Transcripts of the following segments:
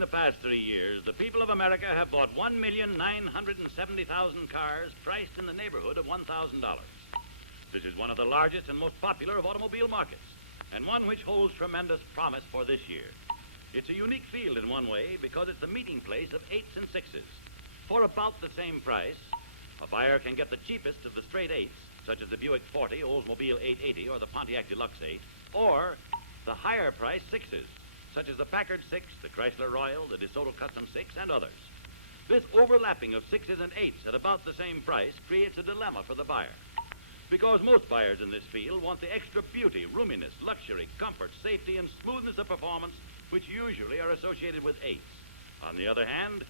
the past 3 years, the people of America have bought 1,970,000 cars priced in the neighborhood of $1,000. This is one of the largest and most popular of automobile markets, and one which holds tremendous promise for this year. It's a unique field in one way because it's the meeting place of 8s and 6s. For about the same price, a buyer can get the cheapest of the straight 8s, such as the Buick 40, Oldsmobile 880, or the Pontiac Deluxe 8, or the higher price 6s, such as the Packard 6, the Chrysler Royal, the DeSoto Custom 6, and others. This overlapping of 6s and 8s at about the same price creates a dilemma for the buyer, because most buyers in this field want the extra beauty, roominess, luxury, comfort, safety, and smoothness of performance which usually are associated with 8s. On the other hand,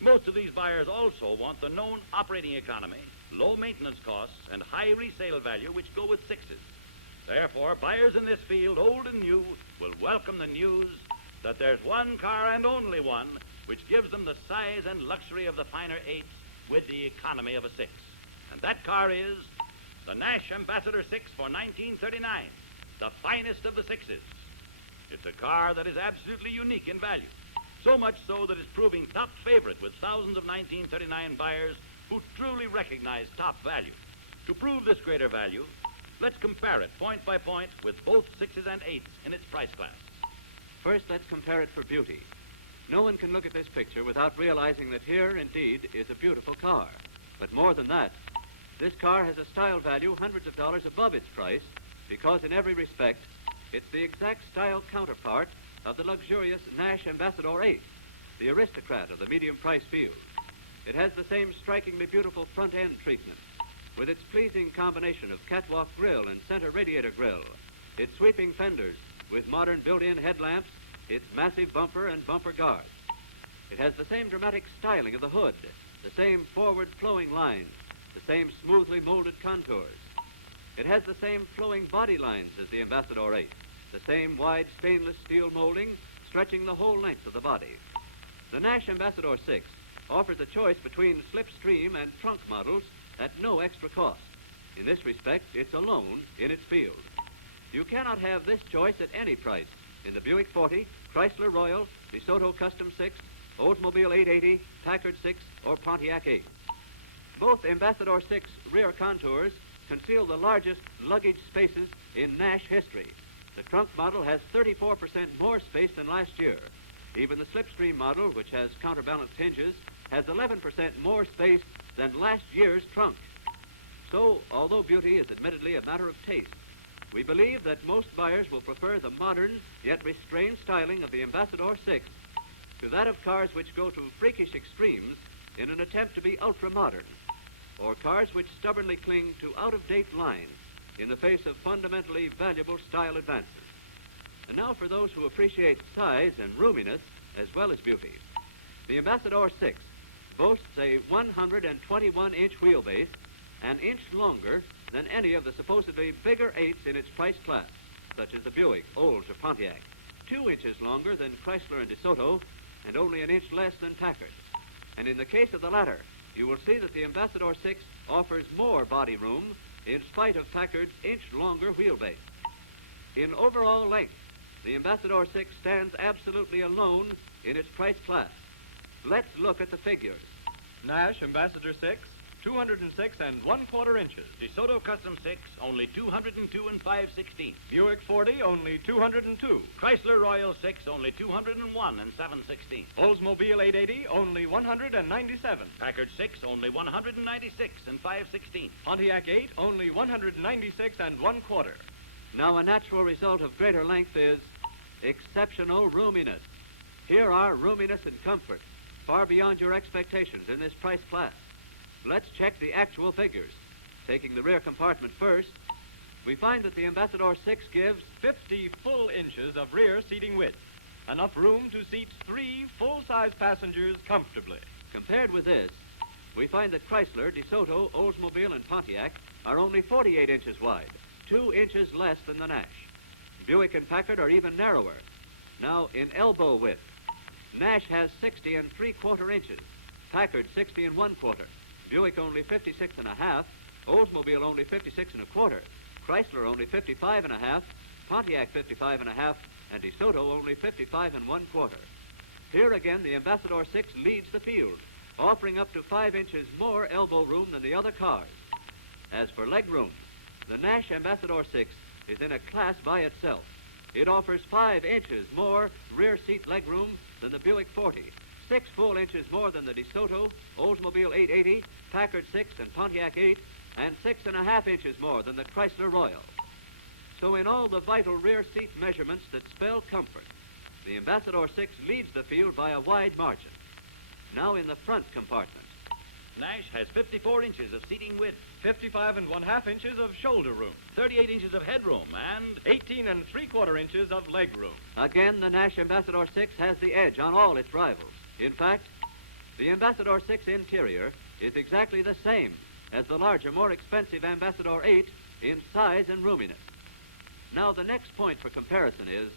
most of these buyers also want the known operating economy, low maintenance costs, and high resale value which go with 6s. Therefore, buyers in this field, old and new, will welcome the news that there's one car and only one which gives them the size and luxury of the finer 8s with the economy of a 6. And that car is the Nash Ambassador 6 for 1939, the finest of the 6s. It's a car that is absolutely unique in value, so much so that it's proving top favorite with thousands of 1939 buyers who truly recognize top value. To prove this greater value, let's compare it point by point with both 6s and 8s in its price class. First, let's compare it for beauty. No one can look at this picture without realizing that here, indeed, is a beautiful car. But more than that, this car has a style value hundreds of dollars above its price because in every respect, it's the exact style counterpart of the luxurious Nash Ambassador 8, the aristocrat of the medium price field. It has the same strikingly beautiful front-end treatment, with its pleasing combination of catwalk grille and center radiator grille, its sweeping fenders with modern built-in headlamps, its massive bumper and bumper guards. It has the same dramatic styling of the hood, the same forward flowing lines, the same smoothly molded contours. It has the same flowing body lines as the Ambassador 8, the same wide stainless steel molding stretching the whole length of the body. The Nash Ambassador 6 offers a choice between slipstream and trunk models at no extra cost. In this respect, it's alone in its field. You cannot have this choice at any price in the Buick 40, Chrysler Royal, DeSoto Custom 6, Oldsmobile 880, Packard 6, or Pontiac 8. Both Ambassador 6 rear contours conceal the largest luggage spaces in Nash history. The trunk model has 34% more space than last year. Even the slipstream model, which has counterbalanced hinges, has 11% more space than last year's trunk. So, although beauty is admittedly a matter of taste, we believe that most buyers will prefer the modern yet restrained styling of the Ambassador 6 to that of cars which go to freakish extremes in an attempt to be ultra-modern, or cars which stubbornly cling to out-of-date lines in the face of fundamentally valuable style advances. And now for those who appreciate size and roominess as well as beauty. The Ambassador 6 boasts a 121-inch wheelbase, an inch longer than any of the supposedly bigger 8s in its price class, such as the Buick, Olds, or Pontiac, 2 inches longer than Chrysler and DeSoto, and only an inch less than Packard. And in the case of the latter, you will see that the Ambassador 6 offers more body room in spite of Packard's inch-longer wheelbase. In overall length, the Ambassador 6 stands absolutely alone in its price class. Let's look at the figures. Nash Ambassador 6, 206 1/4 inches. DeSoto Custom 6, only 202 5/16. Buick 40, only 202. Chrysler Royal 6, only 201 7/16. Oldsmobile 880, only 197. Packard 6, only 196 5/16. Pontiac 8, only 196 1/4. Now, a natural result of greater length is exceptional roominess. Here are roominess and comfort far beyond your expectations in this price class. Let's check the actual figures. Taking the rear compartment first, we find that the Ambassador 6 gives 50 full inches of rear seating width, enough room to seat 3 full-size passengers comfortably. Compared with this, we find that Chrysler, DeSoto, Oldsmobile, and Pontiac are only 48 inches wide, 2 inches less than the Nash. Buick and Packard are even narrower. Now, in elbow width, Nash has 60 3/4 inches, Packard 60 1/4, Buick only 56 1/2, Oldsmobile only 56 1/4, Chrysler only 55 1/2, Pontiac 55 1/2, and DeSoto only 55 1/4. Here again, the Ambassador 6 leads the field, offering up to 5 inches more elbow room than the other cars. As for leg room, the Nash Ambassador 6 is in a class by itself. It offers 5 inches more rear seat leg room than the Buick 40, 6 full inches more than the DeSoto, Oldsmobile 880, Packard 6, and Pontiac 8, and 6.5 inches more than the Chrysler Royal. So in all the vital rear seat measurements that spell comfort, the Ambassador 6 leads the field by a wide margin. Now in the front compartment. Nash has 54 inches of seating width, 55.5 inches of shoulder room, 38 inches of headroom, and 18.75 inches of leg room. Again, the Nash Ambassador 6 has the edge on all its rivals. In fact, the Ambassador 6 interior is exactly the same as the larger, more expensive Ambassador 8 in size and roominess. Now, the next point for comparison is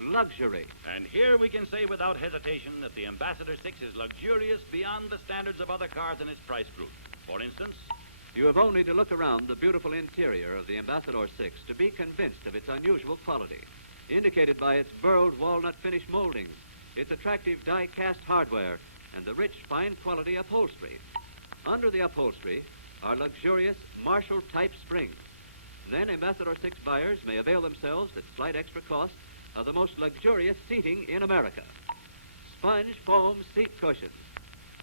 luxury. And here we can say without hesitation that the Ambassador 6 is luxurious beyond the standards of other cars in its price group. For instance, You have only to look around the beautiful interior of the Ambassador 6 to be convinced of its unusual quality, indicated by its burled walnut finish moldings, its attractive die-cast hardware, and the rich, fine-quality upholstery. Under the upholstery are luxurious Marshall-type springs. Then Ambassador 6 buyers may avail themselves at slight extra cost of the most luxurious seating in America. Sponge foam seat cushions.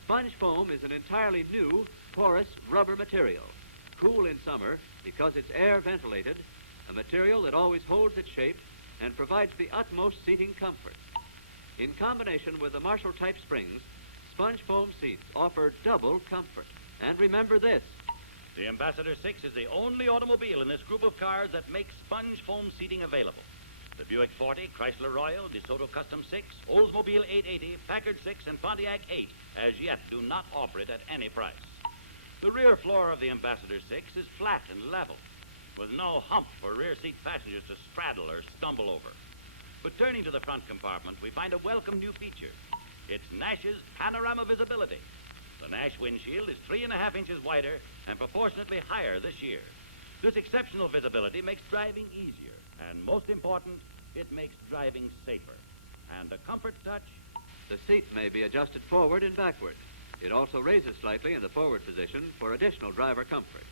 Sponge foam is an entirely new, porous rubber material, cool in summer because it's air ventilated, a material that always holds its shape and provides the utmost seating comfort. In combination with the Marshall-type springs, sponge foam seats offer double comfort. And remember this: the Ambassador 6 is the only automobile in this group of cars that makes sponge foam seating available. The Buick 40, Chrysler Royal, DeSoto Custom 6, Oldsmobile 880, Packard 6, and Pontiac 8 as yet do not offer it at any price. The rear floor of the Ambassador 6 is flat and level, with no hump for rear seat passengers to straddle or stumble over. But turning to the front compartment, we find a welcome new feature. It's Nash's panorama visibility. The Nash windshield is 3.5 inches wider and proportionately higher this year. This exceptional visibility makes driving easier, and most important, it makes driving safer. And the comfort touch? The seat may be adjusted forward and backward. It also raises slightly in the forward position for additional driver comfort.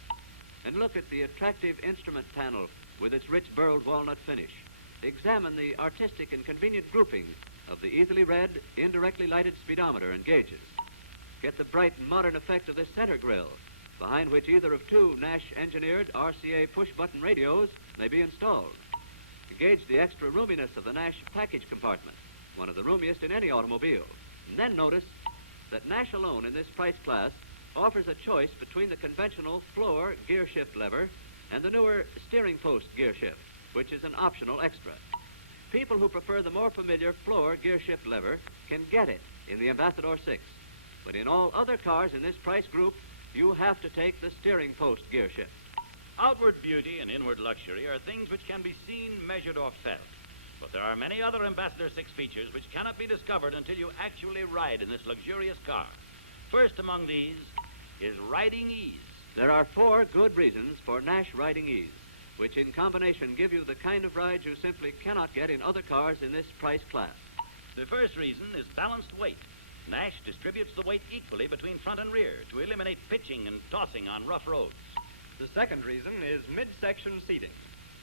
And look at the attractive instrument panel with its rich burled walnut finish. Examine the artistic and convenient grouping of the easily read, indirectly lighted speedometer and gauges. Get the bright and modern effect of this center grille, behind which either of two Nash-engineered RCA push-button radios may be installed. Gauge the extra roominess of the Nash package compartment, one of the roomiest in any automobile. And then notice that Nash alone in this price class offers a choice between the conventional floor gear shift lever and the newer steering post gear shift, which is an optional extra. People who prefer the more familiar floor gear shift lever can get it in the Ambassador 6. But in all other cars in this price group, you have to take the steering post gear shift. Outward beauty and inward luxury are things which can be seen, measured, or felt. But there are many other Ambassador 6 features which cannot be discovered until you actually ride in this luxurious car. First among these is riding ease. There are 4 good reasons for Nash riding ease, which in combination give you the kind of ride you simply cannot get in other cars in this price class. The first reason is balanced weight. Nash distributes the weight equally between front and rear to eliminate pitching and tossing on rough roads. The second reason is midsection seating.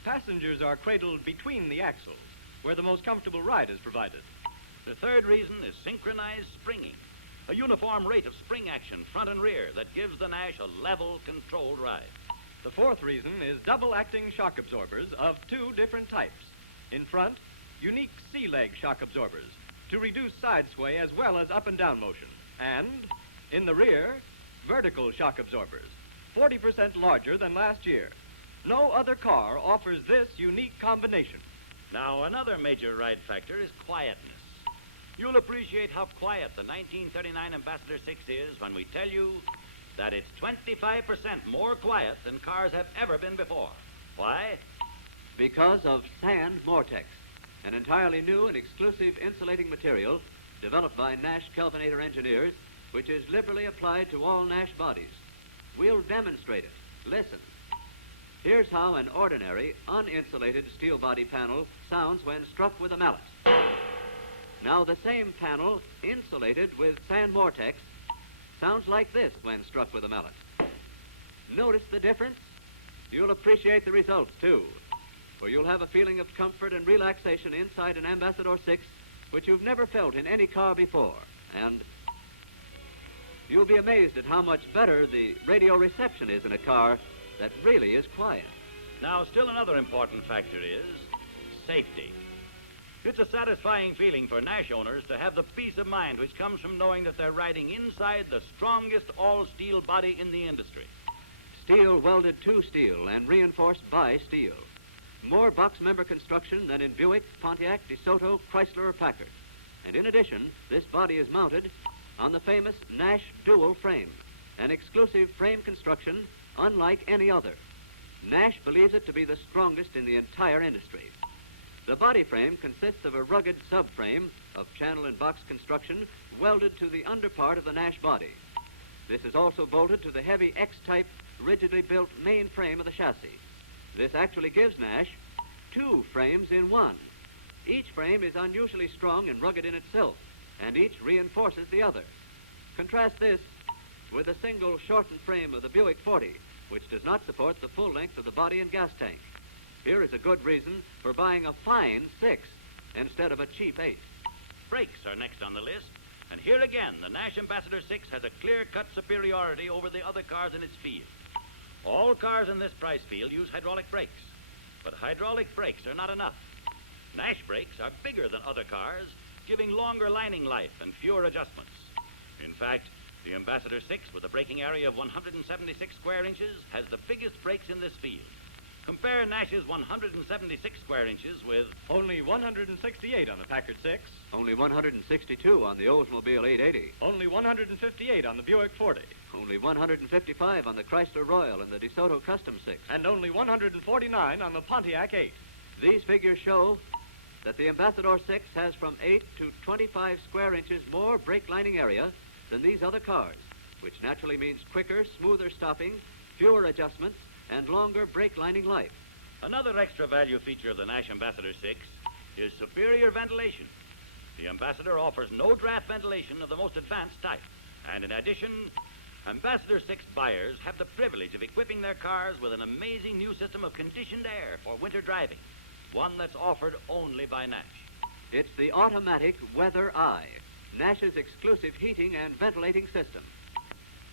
Passengers are cradled between the axles, where the most comfortable ride is provided. The third reason is synchronized springing, a uniform rate of spring action front and rear that gives the Nash a level, controlled ride. The fourth reason is double-acting shock absorbers of 2 different types. In front, unique C-leg shock absorbers to reduce side sway as well as up and down motion. And in the rear, vertical shock absorbers, 40% larger than last year. No other car offers this unique combination. Now, another major ride factor is quietness. You'll appreciate how quiet the 1939 Ambassador 6 is when we tell you that it's 25% more quiet than cars have ever been before. Why? Because of Sand Mortex, an entirely new and exclusive insulating material developed by Nash Kelvinator engineers, which is liberally applied to all Nash bodies. We'll demonstrate it. Listen. Here's how an ordinary, uninsulated steel body panel sounds when struck with a mallet. Now, the same panel, insulated with sand vortex, sounds like this when struck with a mallet. Notice the difference? You'll appreciate the results, too, for you'll have a feeling of comfort and relaxation inside an Ambassador 6 which you've never felt in any car before. And you'll be amazed at how much better the radio reception is in a car that really is quiet. Now, still another important factor is safety. It's a satisfying feeling for Nash owners to have the peace of mind which comes from knowing that they're riding inside the strongest all-steel body in the industry. Steel welded to steel and reinforced by steel. More box member construction than in Buick, Pontiac, DeSoto, Chrysler, or Packard. And in addition, this body is mounted on the famous Nash dual frame, an exclusive frame construction unlike any other. Nash believes it to be the strongest in the entire industry. The body frame consists of a rugged subframe of channel and box construction welded to the underpart of the Nash body. This is also bolted to the heavy X-type rigidly built main frame of the chassis. This actually gives Nash two frames in one. Each frame is unusually strong and rugged in itself, and each reinforces the other. Contrast this with a single shortened frame of the Buick 40, which does not support the full length of the body and gas tank. Here is a good reason for buying a fine 6 instead of a cheap 8. Brakes are next on the list, and here again, the Nash Ambassador 6 has a clear-cut superiority over the other cars in its field. All cars in this price field use hydraulic brakes, but hydraulic brakes are not enough. Nash brakes are bigger than other cars, giving longer lining life and fewer adjustments. In fact, the Ambassador 6, with a braking area of 176 square inches, has the biggest brakes in this field. Compare Nash's 176 square inches with Only 168 on the Packard 6. Only 162 on the Oldsmobile 880. Only 158 on the Buick 40. Only 155 on the Chrysler Royal and the DeSoto Custom 6. And only 149 on the Pontiac 8. These figures show that the Ambassador 6 has from 8 to 25 square inches more brake lining area than these other cars, which naturally means quicker, smoother stopping, fewer adjustments, and longer brake lining life. Another extra value feature of the Nash Ambassador 6 is superior ventilation. The Ambassador offers no draft ventilation of the most advanced type. And in addition, Ambassador 6 buyers have the privilege of equipping their cars with an amazing new system of conditioned air for winter driving, one that's offered only by Nash. It's the automatic Weather Eye, Nash's exclusive heating and ventilating system.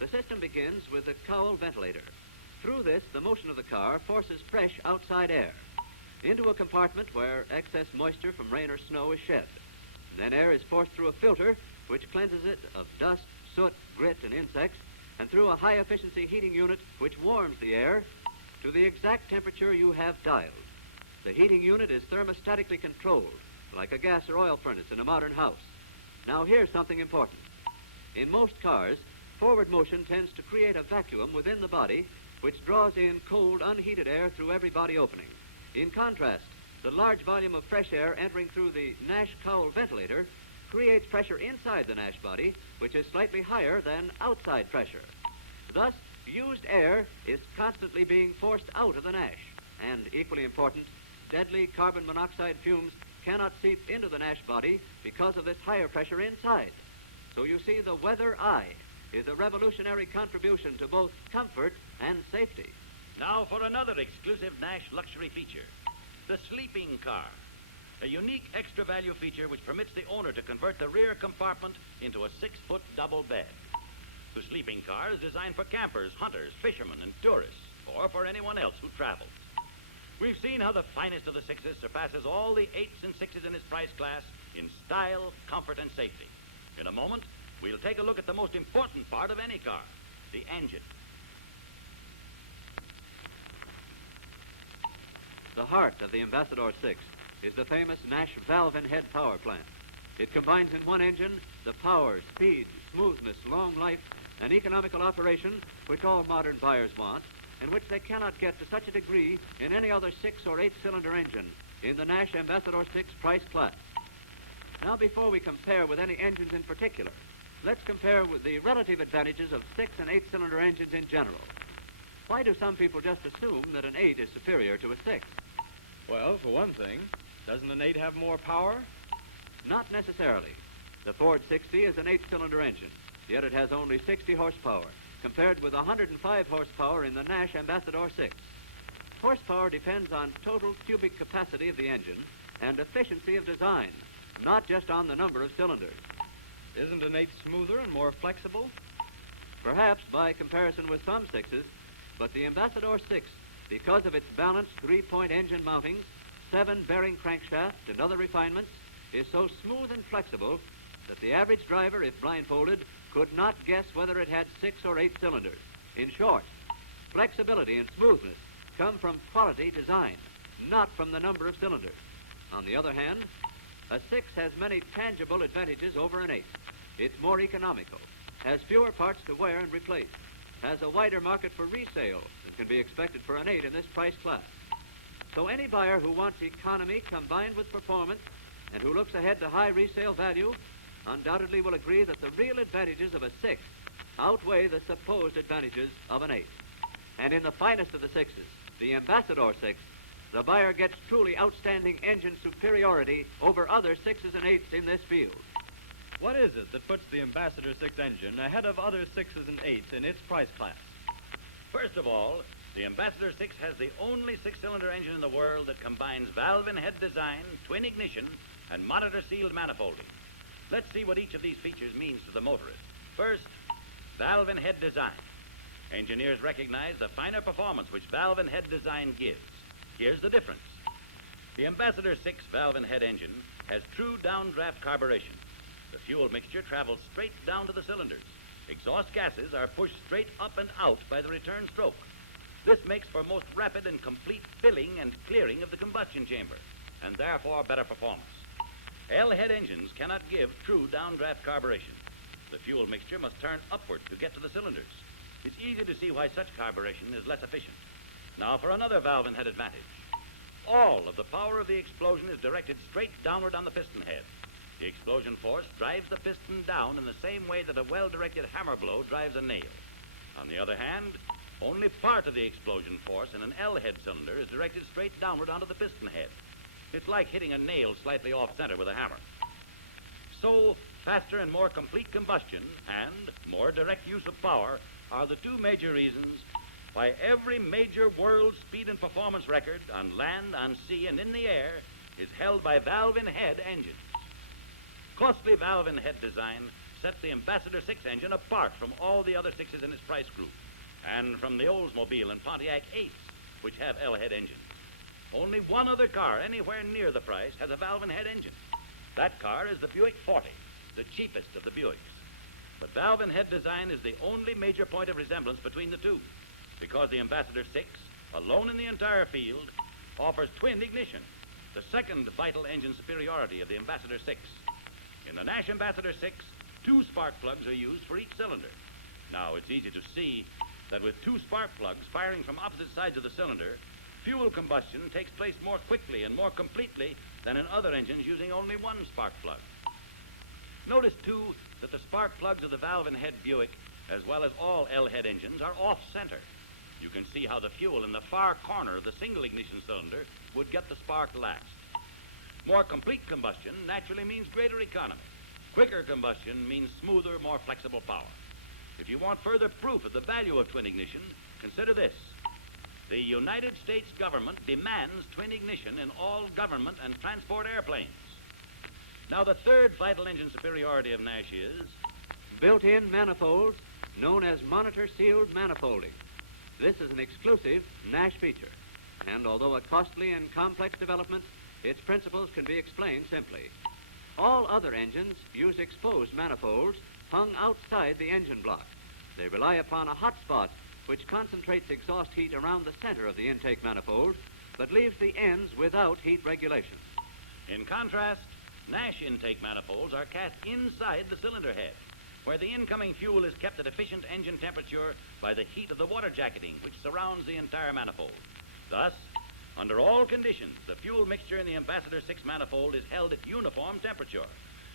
The system begins with a cowl ventilator. Through this, the motion of the car forces fresh outside air into a compartment where excess moisture from rain or snow is shed. Then air is forced through a filter which cleanses it of dust, soot, grit, and insects, and through a high-efficiency heating unit which warms the air to the exact temperature you have dialed. The heating unit is thermostatically controlled, like a gas or oil furnace in a modern house. Now, here's something important. In most cars, forward motion tends to create a vacuum within the body which draws in cold, unheated air through every body opening. In contrast, the large volume of fresh air entering through the Nash cowl ventilator creates pressure inside the Nash body, which is slightly higher than outside pressure. Thus, used air is constantly being forced out of the Nash. And equally important, deadly carbon monoxide fumes cannot seep into the Nash body because of this higher pressure inside. So you see, the Weather Eye is a revolutionary contribution to both comfort and safety. Now for another exclusive Nash luxury feature, the sleeping car. A unique extra value feature which permits the owner to convert the rear compartment into a 6-foot double bed. The sleeping car is designed for campers, hunters, fishermen, and tourists, or for anyone else who travels. We've seen how the finest of the 6s surpasses all the 8s and 6s in its price class in style, comfort, and safety. In a moment, we'll take a look at the most important part of any car, the engine. The heart of the Ambassador 6 is the famous Nash valve and head power plant. It combines in one engine the power, speed, smoothness, long life, and economical operation which all modern buyers want, and which they cannot get to such a degree in any other 6 or 8-cylinder engine in the Nash Ambassador 6 price class. Now, before we compare with any engines in particular, let's compare with the relative advantages of 6 and 8-cylinder engines in general. Why do some people just assume that an 8 is superior to a 6? Well, for one thing, doesn't an 8 have more power? Not necessarily. The Ford 60 is an 8-cylinder engine, yet it has only 60 horsepower, compared with 105 horsepower in the Nash Ambassador 6. Horsepower depends on total cubic capacity of the engine and efficiency of design, not just on the number of cylinders. Isn't an 8 smoother and more flexible? Perhaps by comparison with some 6s, but the Ambassador 6, because of its balanced 3-point engine mountings, 7-bearing crankshaft, and other refinements, is so smooth and flexible that the average driver, if blindfolded, could not guess whether it had 6 or 8 cylinders. In short, flexibility and smoothness come from quality design, not from the number of cylinders. On the other hand, a 6 has many tangible advantages over an 8. It's more economical, has fewer parts to wear and replace, has a wider market for resale than can be expected for an 8 in this price class. So any buyer who wants economy combined with performance and who looks ahead to high resale value undoubtedly will agree that the real advantages of a 6 outweigh the supposed advantages of an 8. And in the finest of the 6s, the Ambassador 6, the buyer gets truly outstanding engine superiority over other 6s and 8s in this field. What is it that puts the Ambassador 6 engine ahead of other 6s and 8s in its price class? First of all, the Ambassador 6 has the only 6-cylinder engine in the world that combines valve and head design, twin ignition, and monitor-sealed manifolding. Let's see what each of these features means to the motorist. First, valve and head design. Engineers recognize the finer performance which valve and head design gives. Here's the difference. The Ambassador 6 valve and head engine has true downdraft carburation. The fuel mixture travels straight down to the cylinders. Exhaust gases are pushed straight up and out by the return stroke. This makes for most rapid and complete filling and clearing of the combustion chamber, and therefore better performance. L-head engines cannot give true downdraft carburation. The fuel mixture must turn upward to get to the cylinders. It's easy to see why such carburation is less efficient. Now for another valve and head advantage. All of the power of the explosion is directed straight downward on the piston head. The explosion force drives the piston down in the same way that a well-directed hammer blow drives a nail. On the other hand, only part of the explosion force in an L-head cylinder is directed straight downward onto the piston head. It's like hitting a nail slightly off-center with a hammer. So, faster and more complete combustion and more direct use of power are the two major reasons why every major world speed and performance record on land, on sea, and in the air is held by valve and head engines. Costly valve and head design sets the Ambassador 6 engine apart from all the other 6s in its price group, and from the Oldsmobile and Pontiac 8s, which have L-head engines. Only one other car anywhere near the price has a valve and head engine. That car is the Buick 40, the cheapest of the Buicks. But valve and head design is the only major point of resemblance between the two, because the Ambassador 6, alone in the entire field, offers twin ignition, the second vital engine superiority of the Ambassador 6. In the Nash Ambassador 6, 2 spark plugs are used for each cylinder. Now, it's easy to see that with 2 spark plugs firing from opposite sides of the cylinder, fuel combustion takes place more quickly and more completely than in other engines using only 1 spark plug. Notice, too, that the spark plugs of the valve and head Buick, as well as all L-head engines, are off-center. You can see how the fuel in the far corner of the single ignition cylinder would get the spark last. More complete combustion naturally means greater economy. Quicker combustion means smoother, more flexible power. If you want further proof of the value of twin ignition, consider this. The United States government demands twin ignition in all government and transport airplanes. Now, the third vital engine superiority of Nash is built-in manifolds known as monitor-sealed manifolding. This is an exclusive Nash feature, and although a costly and complex development, its principles can be explained simply. All other engines use exposed manifolds hung outside the engine block. They rely upon a hot spot which concentrates exhaust heat around the center of the intake manifold, but leaves the ends without heat regulation. In contrast, Nash intake manifolds are cast inside the cylinder head, where the incoming fuel is kept at efficient engine temperature by the heat of the water jacketing which surrounds the entire manifold. Thus, under all conditions, the fuel mixture in the Ambassador 6 manifold is held at uniform temperature,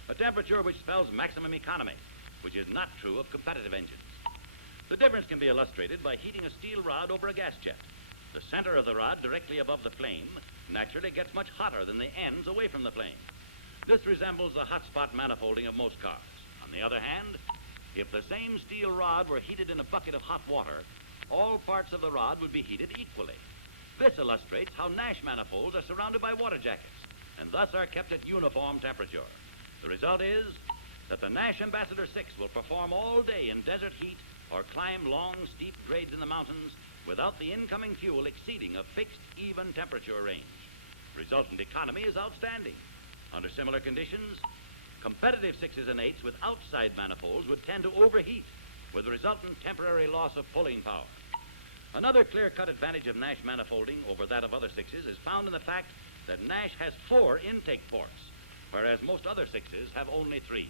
a temperature which spells maximum economy, which is not true of competitive engines. The difference can be illustrated by heating a steel rod over a gas jet. The center of the rod directly above the flame naturally gets much hotter than the ends away from the flame. This resembles the hot spot manifolding of most cars. On the other hand, if the same steel rod were heated in a bucket of hot water, all parts of the rod would be heated equally. This illustrates how Nash manifolds are surrounded by water jackets and thus are kept at uniform temperature. The result is that the Nash Ambassador 6 will perform all day in desert heat or climb long, steep grades in the mountains without the incoming fuel exceeding a fixed, even temperature range. Resultant economy is outstanding. Under similar conditions, competitive 6s and 8s with outside manifolds would tend to overheat, with the resultant temporary loss of pulling power. Another clear-cut advantage of Nash manifolding over that of other 6s is found in the fact that Nash has 4 intake ports, whereas most other 6s have only 3.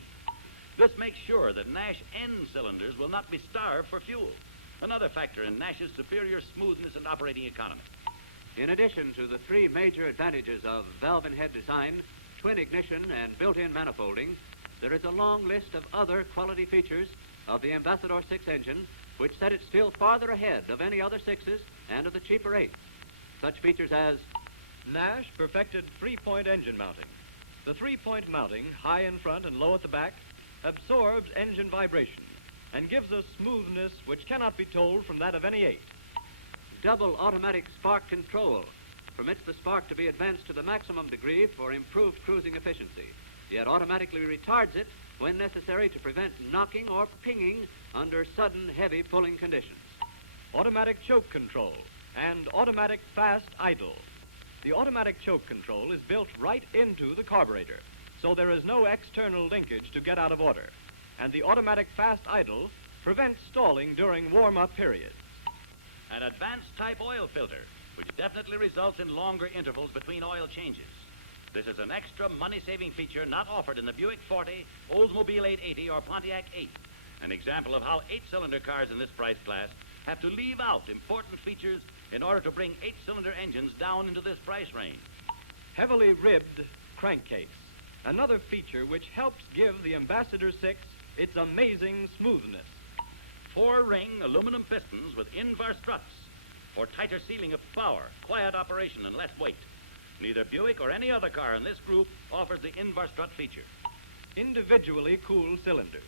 This makes sure that Nash N cylinders will not be starved for fuel, another factor in Nash's superior smoothness and operating economy. In addition to the 3 major advantages of valve and head design, twin ignition, and built-in manifolding, there is a long list of other quality features of the Ambassador 6 engine which set it still farther ahead of any other 6s and of the cheaper 8s. Such features as Nash perfected 3-point engine mounting. The 3-point mounting, high in front and low at the back, absorbs engine vibration and gives a smoothness which cannot be told from that of any 8. double automatic spark control permits the spark to be advanced to the maximum degree for improved cruising efficiency, yet automatically retards it when necessary to prevent knocking or pinging under sudden heavy pulling conditions. Automatic choke control and automatic fast idle. The automatic choke control is built right into the carburetor, so there is no external linkage to get out of order. And the automatic fast idle prevents stalling during warm-up periods. An advanced type oil filter, which definitely results in longer intervals between oil changes. This is an extra money-saving feature not offered in the Buick 40, Oldsmobile 880, or Pontiac 8. An example of how 8-cylinder cars in this price class have to leave out important features in order to bring 8-cylinder engines down into this price range. Heavily ribbed crankcase, another feature which helps give the Ambassador 6 its amazing smoothness. 4-ring aluminum pistons with invar struts for tighter sealing of power, quiet operation, and less weight. Neither Buick or any other car in this group offers the invar strut feature. Individually cooled cylinders,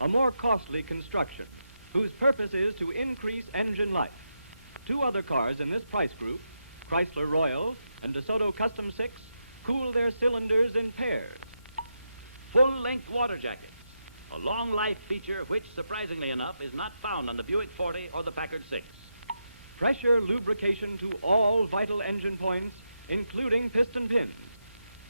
a more costly construction, whose purpose is to increase engine life. 2 other cars in this price group, Chrysler Royal and DeSoto Custom 6, cool their cylinders in pairs. Full-length water jackets, a long-life feature which, surprisingly enough, is not found on the Buick 40 or the Packard 6. Pressure lubrication to all vital engine points, including piston pins.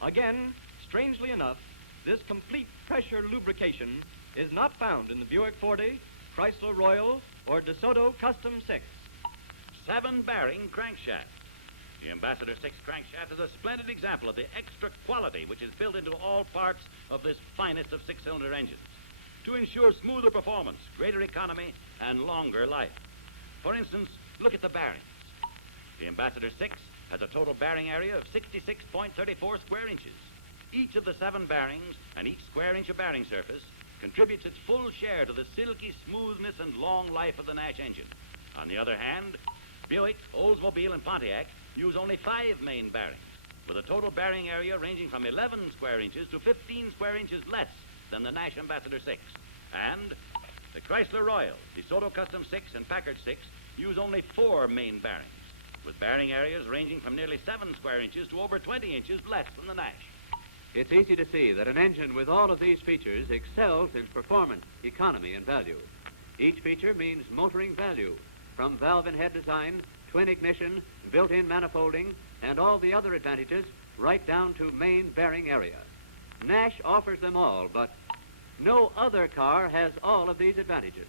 Again, strangely enough, this complete pressure lubrication is not found in the Buick 40, Chrysler Royal, or DeSoto Custom 6. 7-bearing crankshaft. The Ambassador 6 crankshaft is a splendid example of the extra quality which is built into all parts of this finest of 6-cylinder engines to ensure smoother performance, greater economy, and longer life. For instance, look at the bearings. The Ambassador 6 has a total bearing area of 66.34 square inches. Each of the 7 bearings and each square inch of bearing surface contributes its full share to the silky smoothness and long life of the Nash engine. On the other hand, Buick, Oldsmobile, and Pontiac use only 5 main bearings, with a total bearing area ranging from 11 square inches to 15 square inches less than the Nash Ambassador 6. And the Chrysler Royal, DeSoto Custom 6, and Packard 6 use only 4 main bearings, with bearing areas ranging from nearly 7 square inches to over 20 inches less than the Nash. It's easy to see that an engine with all of these features excels in performance, economy, and value. Each feature means motoring value, from valve and head design, twin ignition, built-in manifolding, and all the other advantages, right down to main bearing area. Nash offers them all, but no other car has all of these advantages.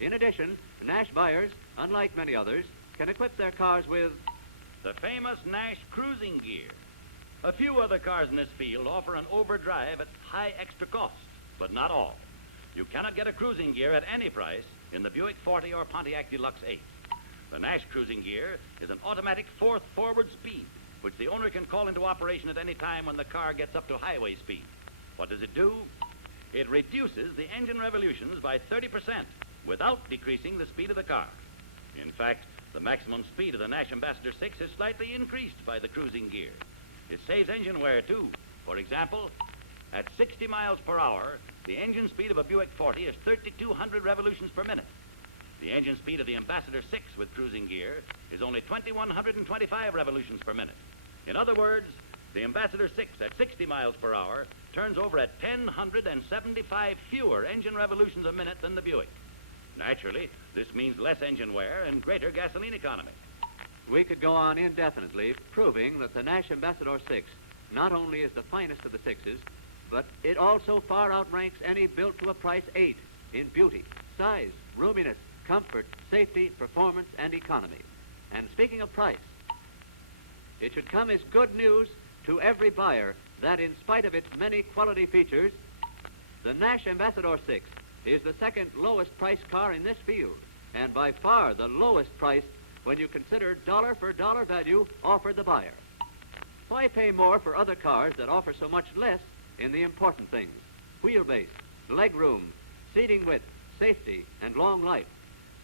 In addition, Nash buyers, unlike many others, can equip their cars with the famous Nash cruising gear. A few other cars in this field offer an overdrive at high extra cost, but not all. You cannot get a cruising gear at any price in the Buick 40 or Pontiac Deluxe 8. The Nash cruising gear is an automatic 4th forward speed, which the owner can call into operation at any time when the car gets up to highway speed. What does it do? It reduces the engine revolutions by 30% without decreasing the speed of the car. In fact, the maximum speed of the Nash Ambassador 6 is slightly increased by the cruising gear. It saves engine wear, too. For example, At 60 miles per hour, the engine speed of a Buick 40 is 3,200 revolutions per minute. The engine speed of the Ambassador 6 with cruising gear is only 2,125 revolutions per minute. In other words, the Ambassador 6 at 60 miles per hour turns over at 1,075 fewer engine revolutions a minute than the Buick. Naturally, this means less engine wear and greater gasoline economy. We could go on indefinitely proving that the Nash Ambassador 6 not only is the finest of the sixes, but it also far outranks any built to a price 8 in beauty, size, roominess, comfort, safety, performance, and economy. And speaking of price, it should come as good news to every buyer that in spite of its many quality features, the Nash Ambassador 6 is the second lowest priced car in this field, and by far the lowest priced when you consider dollar for dollar value offered the buyer. Why pay more for other cars that offer so much less in the important things? Wheelbase, legroom, seating width, safety, and long life.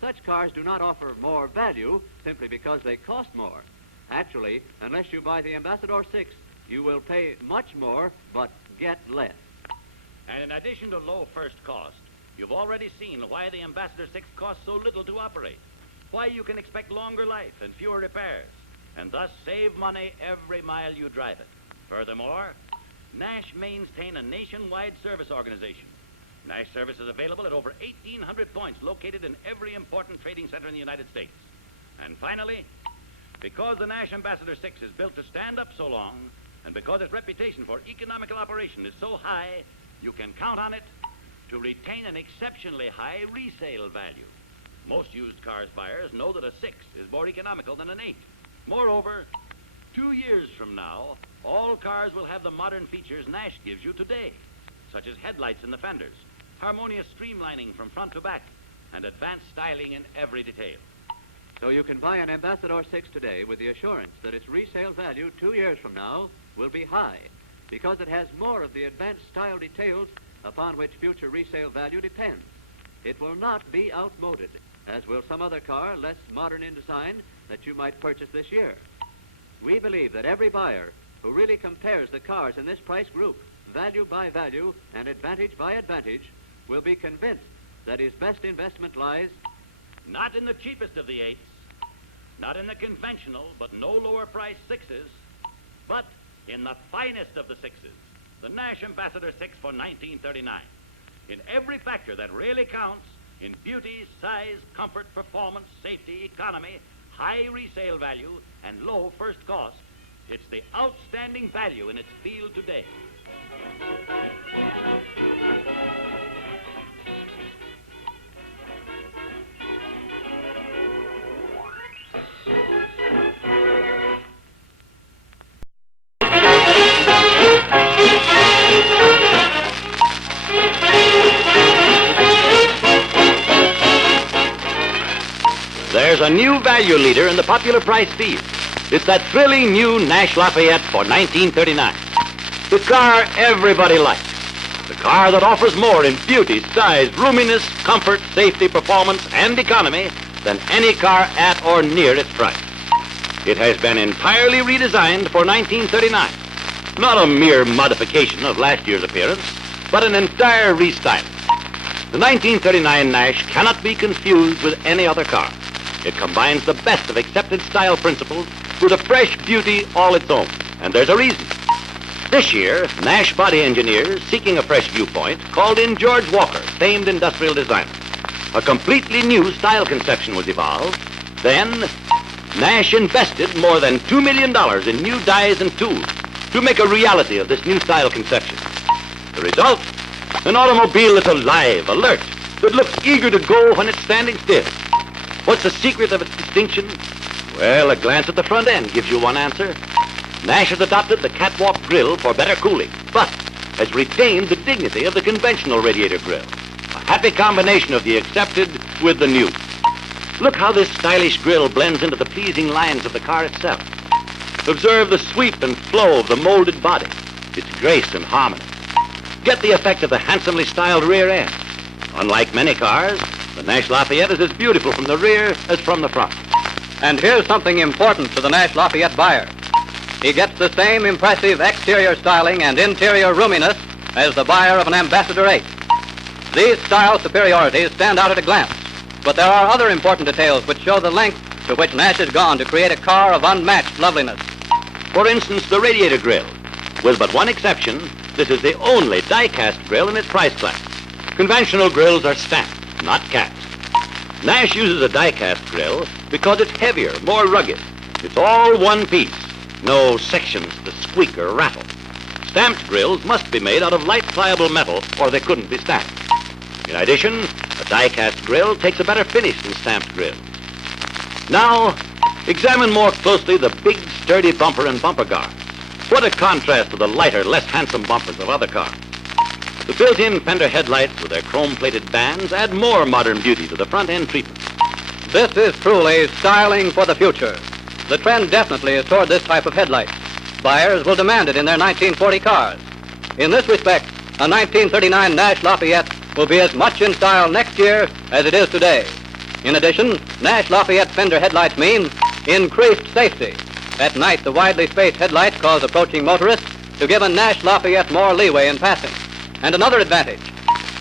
Such cars do not offer more value simply because they cost more. Actually, unless you buy the Ambassador 6, you will pay much more, but get less. And in addition to low first cost, you've already seen why the Ambassador 6 costs so little to operate, why you can expect longer life and fewer repairs, and thus save money every mile you drive it. Furthermore, Nash maintains a nationwide service organization. Nash service is available at over 1,800 points located in every important trading center in the United States. And finally, because the Nash Ambassador 6 is built to stand up so long, and because its reputation for economical operation is so high, you can count on it to retain an exceptionally high resale value. Most used cars buyers know that a 6 is more economical than an 8. Moreover, 2 years from now, all cars will have the modern features Nash gives you today, such as headlights in the fenders, harmonious streamlining from front to back, and advanced styling in every detail. So you can buy an Ambassador 6 today with the assurance that its resale value 2 years from now will be high, because it has more of the advanced style details upon which future resale value depends. It will not be outmoded, as will some other car less modern in design that you might purchase this year. We believe that every buyer who really compares the cars in this price group, value by value and advantage by advantage, will be convinced that his best investment lies not in the cheapest of the 8s, not in the conventional but no lower price 6s, but in the finest of the 6s, the Nash Ambassador 6 for 1939. In every factor that really counts, in beauty, size, comfort, performance, safety, economy, high resale value, and low first cost, it's the outstanding value in its field today. There's a new value leader in the popular price field. It's that thrilling new Nash Lafayette for 1939. The car everybody likes. The car that offers more in beauty, size, roominess, comfort, safety, performance, and economy than any car at or near its price. It has been entirely redesigned for 1939. Not a mere modification of last year's appearance, but an entire restyling. The 1939 Nash cannot be confused with any other car. It combines the best of accepted style principles with a fresh beauty all its own. And there's a reason. This year, Nash body engineers, seeking a fresh viewpoint, called in George Walker, famed industrial designer. A completely new style conception was evolved. Then, Nash invested more than $2 million in new dies and tools to make a reality of this new style conception. The result? An automobile that's alive, alert, that looks eager to go when it's standing still. What's the secret of its distinction? Well, a glance at the front end gives you one answer. Nash has adopted the catwalk grille for better cooling, but has retained the dignity of the conventional radiator grille. A happy combination of the accepted with the new. Look how this stylish grille blends into the pleasing lines of the car itself. Observe the sweep and flow of the molded body, its grace and harmony. Get the effect of the handsomely styled rear end. Unlike many cars, the Nash Lafayette is as beautiful from the rear as from the front. And here's something important to the Nash Lafayette buyer. He gets the same impressive exterior styling and interior roominess as the buyer of an Ambassador 8. These style superiorities stand out at a glance, but there are other important details which show the length to which Nash has gone to create a car of unmatched loveliness. For instance, the radiator grill. With but one exception, this is the only die-cast grill in its price class. Conventional grills are stamped, not cast. Nash uses a die-cast grill because it's heavier, more rugged. It's all one piece, no sections to squeak or rattle. Stamped grills must be made out of light, pliable metal, or they couldn't be stamped. In addition, a die-cast grill takes a better finish than stamped grills. Now, examine more closely the big, sturdy bumper and bumper guard. What a contrast to the lighter, less handsome bumpers of other cars. The built-in fender headlights with their chrome-plated bands add more modern beauty to the front-end treatment. This is truly styling for the future. The trend definitely is toward this type of headlight. Buyers will demand it in their 1940 cars. In this respect, a 1939 Nash Lafayette will be as much in style next year as it is today. In addition, Nash Lafayette fender headlights mean increased safety. At night, the widely spaced headlights cause approaching motorists to give a Nash Lafayette more leeway in passing. And another advantage,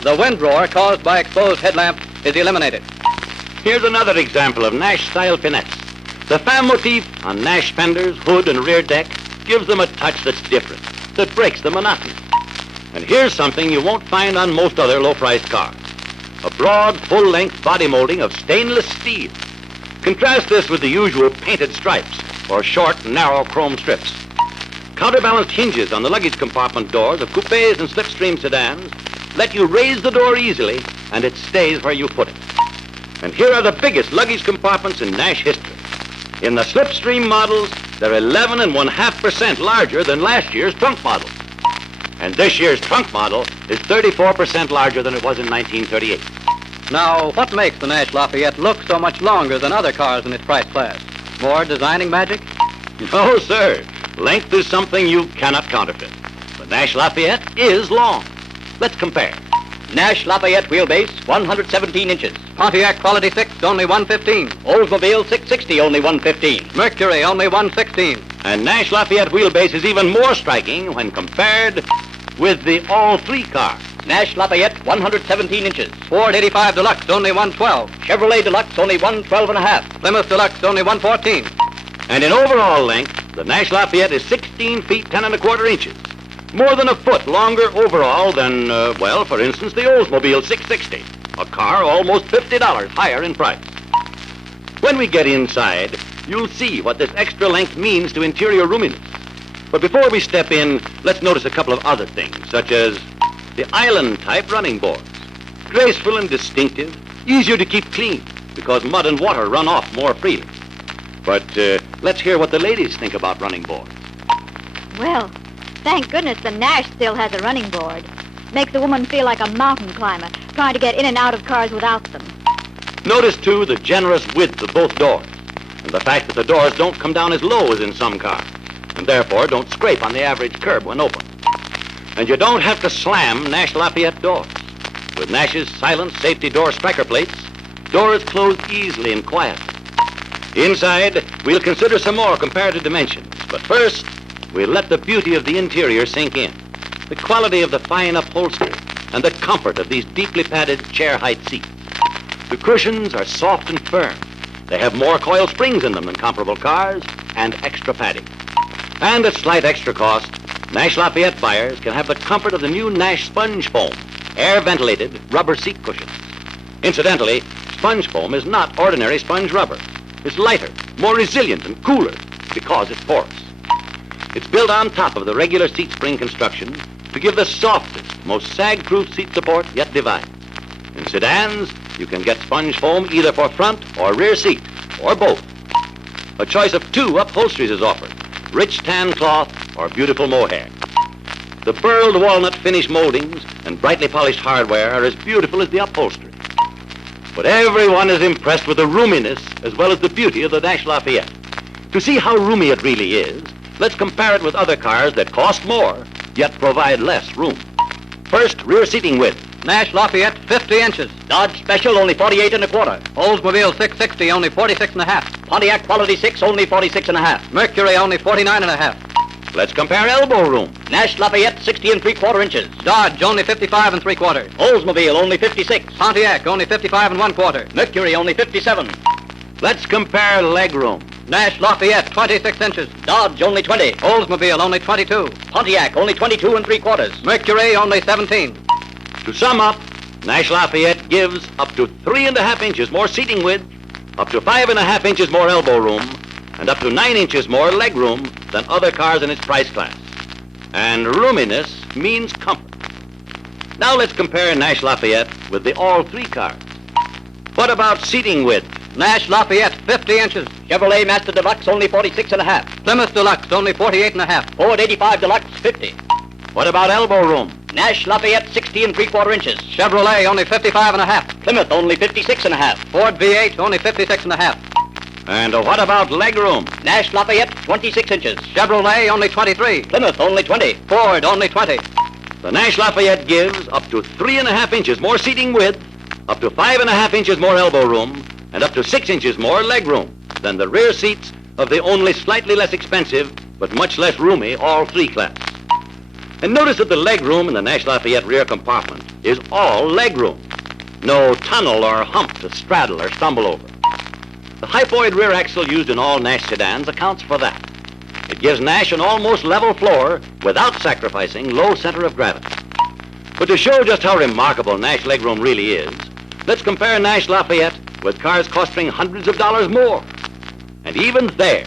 the wind roar caused by exposed headlamps is eliminated. Here's another example of Nash-style finesse. The fan motif on Nash fenders, hood, and rear deck gives them a touch that's different, that breaks the monotony. And here's something you won't find on most other low-priced cars. A broad, full-length body molding of stainless steel. Contrast this with the usual painted stripes or short, narrow chrome strips. Counterbalanced hinges on the luggage compartment doors of coupes and slipstream sedans let you raise the door easily, and it stays where you put it. And here are the biggest luggage compartments in Nash history. In the slipstream models, they're 11.5% larger than last year's trunk model. And this year's trunk model is 34% larger than it was in 1938. Now, what makes the Nash Lafayette look so much longer than other cars in its price class? More designing magic? No, sir. Length is something you cannot counterfeit. The Nash Lafayette is long. Let's compare. Nash Lafayette wheelbase, 117 inches. Pontiac Quality 6, only 115. Oldsmobile 660, only 115. Mercury, only 116. And Nash Lafayette wheelbase is even more striking when compared with the all-three car. Nash Lafayette, 117 inches. Ford 85 Deluxe, only 112. Chevrolet Deluxe, only 112 and a half. Plymouth Deluxe, only 114. And in overall length, the Nash Lafayette is 16 feet 10.25 inches. More than a foot longer overall than, for instance, the Oldsmobile 660, a car almost $50 higher in price. When we get inside, you'll see what this extra length means to interior roominess. But before we step in, let's notice a couple of other things, such as the island-type running boards. Graceful and distinctive, easier to keep clean, because mud and water run off more freely. But let's hear what the ladies think about running boards. Well, thank goodness the Nash still has a running board. Makes a woman feel like a mountain climber, trying to get in and out of cars without them. Notice, too, the generous width of both doors, and the fact that the doors don't come down as low as in some cars, and therefore don't scrape on the average curb when open. And you don't have to slam Nash Lafayette doors. With Nash's silent safety door striker plates, doors close easily and quietly. Inside, we'll consider some more comparative dimensions, but first, we'll let the beauty of the interior sink in. The quality of the fine upholstery and the comfort of these deeply padded chair-height seats. The cushions are soft and firm. They have more coil springs in them than comparable cars and extra padding. And at slight extra cost, Nash Lafayette buyers can have the comfort of the new Nash Sponge Foam, air-ventilated rubber seat cushions. Incidentally, sponge foam is not ordinary sponge rubber. It's lighter, more resilient, and cooler because it's porous. It's built on top of the regular seat spring construction to give the softest, most sag-proof seat support yet devised. In sedans, you can get sponge foam either for front or rear seat, or both. A choice of two upholsteries is offered, rich tan cloth or beautiful mohair. The burled walnut finish moldings and brightly polished hardware are as beautiful as the upholstery. But everyone is impressed with the roominess as well as the beauty of the Nash Lafayette. To see how roomy it really is, let's compare it with other cars that cost more, yet provide less room. First, rear seating width. Nash Lafayette, 50 inches. Dodge Special, only 48 and a quarter. Oldsmobile 660, only 46 and a half. Pontiac Quality 6, only 46 and a half. Mercury, only 49 and a half. Let's compare elbow room. Nash Lafayette, 60 3/4 inches. Dodge, only 55 3/4. Oldsmobile, only 56. Pontiac, only 55 1/4. Mercury, only 57. Let's compare leg room. Nash Lafayette, 26 inches. Dodge, only 20. Oldsmobile, only 22. Pontiac, only 22 3/4. Mercury, only 17. To sum up, Nash Lafayette gives up to 3.5 inches more seating width, up to 5.5 inches more elbow room, and up to 9 inches more leg room than other cars in its price class. And roominess means comfort. Now let's compare Nash Lafayette with the all-three cars. What about seating width? Nash Lafayette, 50 inches. Chevrolet Master Deluxe, only 46.5. Plymouth Deluxe, only 48.5. Ford 85 Deluxe, 50. What about elbow room? Nash Lafayette, 60 3/4 inches. Chevrolet, only 55.5. Plymouth, only 56.5. Ford V8, only 56.5. And what about leg room? Nash Lafayette, 26 inches. Chevrolet, only 23. Plymouth, only 20. Ford, only 20. The Nash Lafayette gives up to 3.5 inches more seating width, up to 5.5 inches more elbow room, and up to 6 inches more leg room than the rear seats of the only slightly less expensive but much less roomy all-three class. And notice that the leg room in the Nash Lafayette rear compartment is all leg room. No tunnel or hump to straddle or stumble over. The hypoid rear axle used in all Nash sedans accounts for that. It gives Nash an almost level floor without sacrificing low center of gravity. But to show just how remarkable Nash legroom really is, let's compare Nash Lafayette with cars costing hundreds of dollars more. And even there,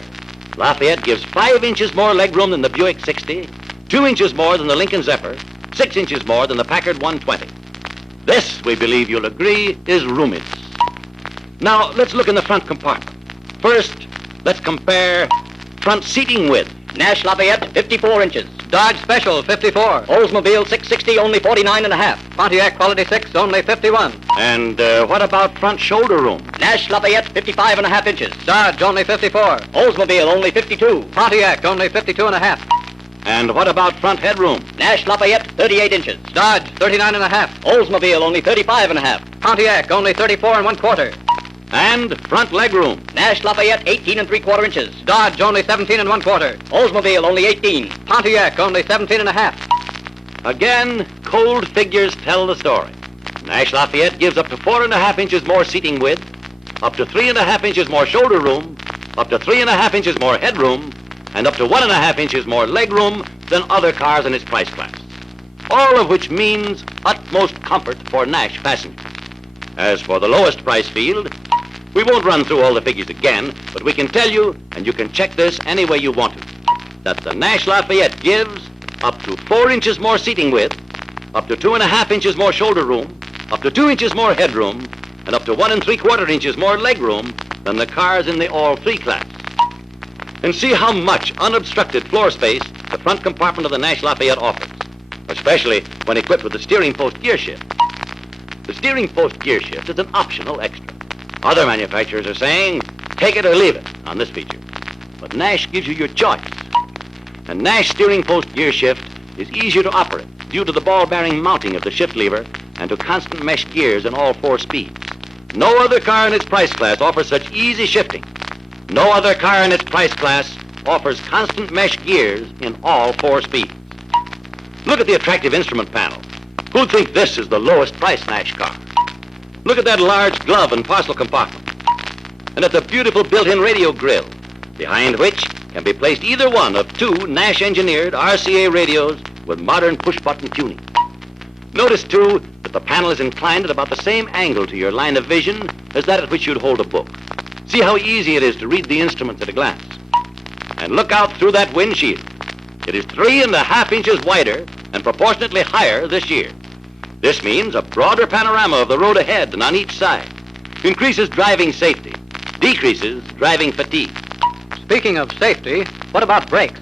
Lafayette gives 5 inches more legroom than the Buick 60, 2 inches more than the Lincoln Zephyr, 6 inches more than the Packard 120. This, we believe you'll agree, is roominess. Now, let's look in the front compartment. First, let's compare front seating width. Nash Lafayette, 54 inches. Dodge Special, 54. Oldsmobile 660, only 49.5. Pontiac Quality 6, only 51. And what about front shoulder room? Nash Lafayette, 55.5 inches. Dodge, only 54. Oldsmobile, only 52. Pontiac, only 52.5. And what about front headroom? Nash Lafayette, 38 inches. Dodge, 39.5. Oldsmobile, only 35.5. Pontiac, only 34 1/4. And front legroom? Nash Lafayette, 18 3/4 inches. Dodge, only 17 1/4. Oldsmobile, only 18. Pontiac, only 17.5. Again, cold figures tell the story. Nash Lafayette gives up to 4.5 inches more seating width, up to 3.5 inches more shoulder room, up to 3.5 inches more headroom, and up to 1.5 inches more leg room than other cars in its price class. All of which means utmost comfort for Nash passengers. As for the lowest price field, we won't run through all the figures again, but we can tell you, and you can check this any way you want to, that the Nash Lafayette gives up to 4 inches more seating width, up to 2.5 inches more shoulder room, up to 2 inches more headroom, and up to 1 3/4 inches more leg room than the cars in the all-three class. And see how much unobstructed floor space the front compartment of the Nash Lafayette offers, especially when equipped with the steering post gear shift. The steering post gear shift is an optional extra. Other manufacturers are saying, take it or leave it on this feature. But Nash gives you your choice. And Nash steering post gear shift is easier to operate due to the ball-bearing mounting of the shift lever and to constant mesh gears in all 4 speeds. No other car in its price class offers such easy shifting. No other car in its price class offers constant mesh gears in all 4 speeds. Look at the attractive instrument panel. Who'd think this is the lowest price Nash car? Look at that large glove and parcel compartment. And at the beautiful built-in radio grill, behind which can be placed either one of 2 Nash-engineered RCA radios with modern push-button tuning. Notice, too, that the panel is inclined at about the same angle to your line of vision as that at which you'd hold a book. See how easy it is to read the instruments at a glance. And look out through that windshield. It is 3.5 inches wider and proportionately higher this year. This means a broader panorama of the road ahead and on each side. Increases driving safety, decreases driving fatigue. Speaking of safety, what about brakes?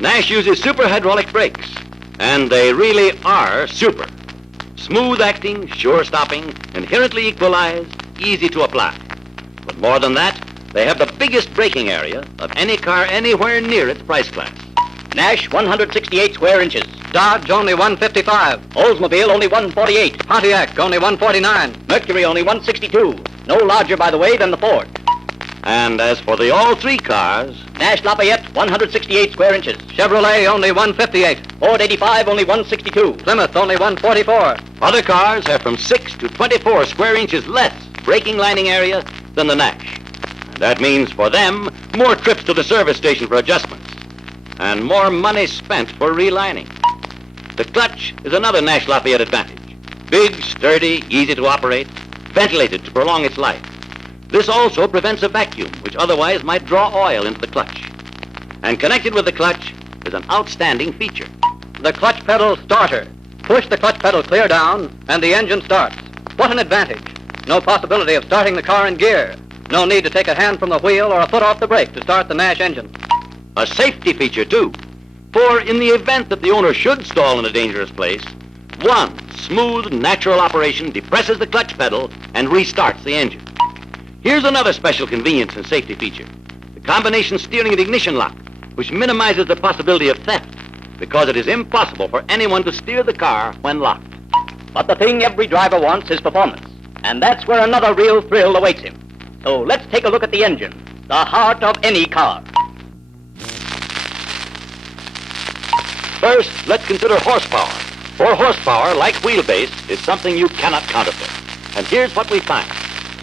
Nash uses super hydraulic brakes, and they really are super. Smooth acting, sure stopping, inherently equalized, easy to apply. But more than that, they have the biggest braking area of any car anywhere near its price class. Nash, 168 square inches. Dodge, only 155. Oldsmobile, only 148. Pontiac, only 149. Mercury, only 162. No larger, by the way, than the Ford. And as for the all-three cars, Nash Lafayette, 168 square inches. Chevrolet, only 158. Ford 85, only 162. Plymouth, only 144. other cars have from 6 to 24 square inches less braking lining area than the Nash. And that means for them, more trips to the service station for adjustments and more money spent for relining. The clutch is another Nash Lafayette advantage. Big, sturdy, easy to operate, ventilated to prolong its life. This also prevents a vacuum, which otherwise might draw oil into the clutch. And connected with the clutch is an outstanding feature. The clutch pedal starter. Push the clutch pedal clear down, and the engine starts. What an advantage. No possibility of starting the car in gear. No need to take a hand from the wheel or a foot off the brake to start the Nash engine. A safety feature, too. For in the event that the owner should stall in a dangerous place, one smooth, natural operation depresses the clutch pedal and restarts the engine. Here's another special convenience and safety feature. The combination steering and ignition lock, which minimizes the possibility of theft because it is impossible for anyone to steer the car when locked. But the thing every driver wants is performance. And that's where another real thrill awaits him. So let's take a look at the engine, the heart of any car. First, let's consider horsepower. For horsepower, like wheelbase, is something you cannot counterfeit. And here's what we find.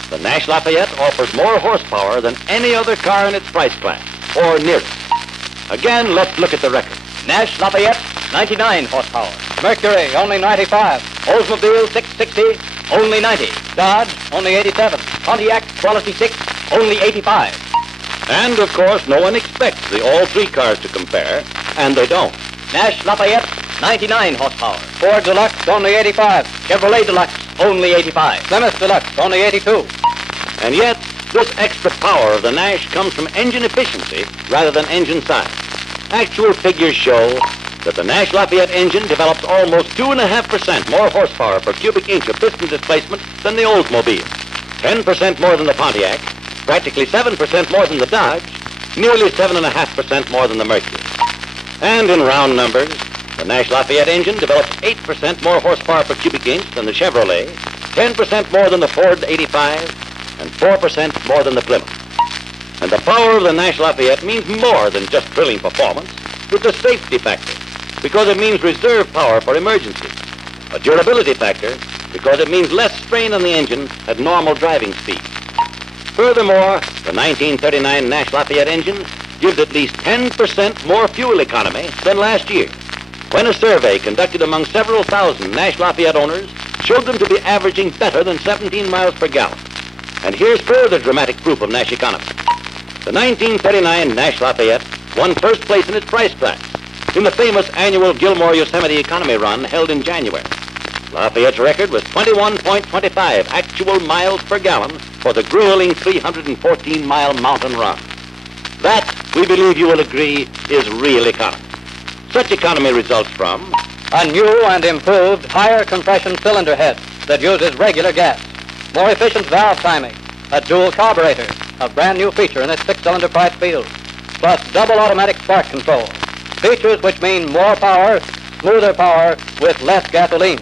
The Nash Lafayette offers more horsepower than any other car in its price class, or near it. Again, let's look at the record. Nash Lafayette, 99 horsepower. Mercury, only 95. Oldsmobile 660, only 90. Dodge, only 87. Pontiac Quality 6, only 85. And, of course, no one expects the all-three cars to compare, and they don't. Nash Lafayette, 99 horsepower. Ford Deluxe, only 85. Chevrolet Deluxe, only 85. Plymouth Deluxe, only 82. And yet, this extra power of the Nash comes from engine efficiency rather than engine size. Actual figures show that the Nash Lafayette engine develops almost 2.5% more horsepower per cubic inch of piston displacement than the Oldsmobile, 10% more than the Pontiac, practically 7% more than the Dodge, nearly 7.5% more than the Mercury. And in round numbers, the Nash Lafayette engine develops 8% more horsepower per cubic inch than the Chevrolet, 10% more than the Ford 85, and 4% more than the Plymouth. And the power of the Nash Lafayette means more than just thrilling performance. It's a safety factor, because it means reserve power for emergencies. A durability factor, because it means less strain on the engine at normal driving speed. Furthermore, the 1939 Nash Lafayette engine gives at least 10% more fuel economy than last year, when a survey conducted among several thousand Nash Lafayette owners showed them to be averaging better than 17 miles per gallon. And here's further dramatic proof of Nash economy. The 1939 Nash Lafayette won first place in its price class in the famous annual Gilmore Yosemite Economy Run held in January. Lafayette's record was 21.25 actual miles per gallon for the grueling 314-mile mountain run. That, we believe you will agree, is real economy. Such economy results from a new and improved higher compression cylinder head that uses regular gas, more efficient valve timing, a dual carburetor, a brand new feature in this six-cylinder Price field, plus double automatic spark control, features which mean more power, smoother power with less gasoline.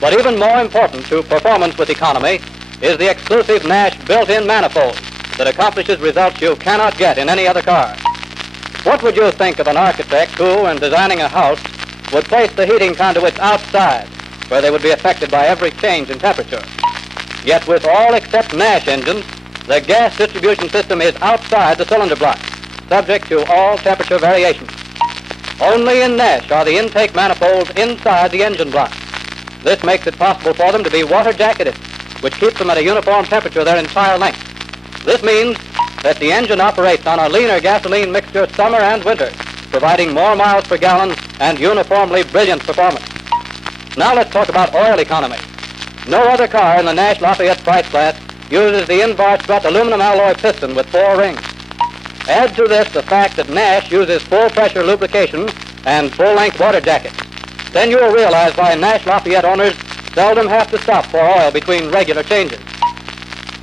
But even more important to performance with economy is the exclusive Nash built-in manifold that accomplishes results you cannot get in any other car. What would you think of an architect who, in designing a house, would place the heating conduits outside, where they would be affected by every change in temperature? Yet with all except Nash engines, the gas distribution system is outside the cylinder block, subject to all temperature variations. Only in Nash are the intake manifolds inside the engine block. This makes it possible for them to be water jacketed, which keeps them at a uniform temperature their entire length. This means that the engine operates on a leaner gasoline mixture summer and winter, providing more miles per gallon and uniformly brilliant performance. Now let's talk about oil economy. No other car in the Nash Lafayette price class uses the in-bar strut aluminum alloy piston with 4 rings. Add to this the fact that Nash uses full-pressure lubrication and full-length water jackets. Then you'll realize why Nash Lafayette owners seldom have to stop for oil between regular changes.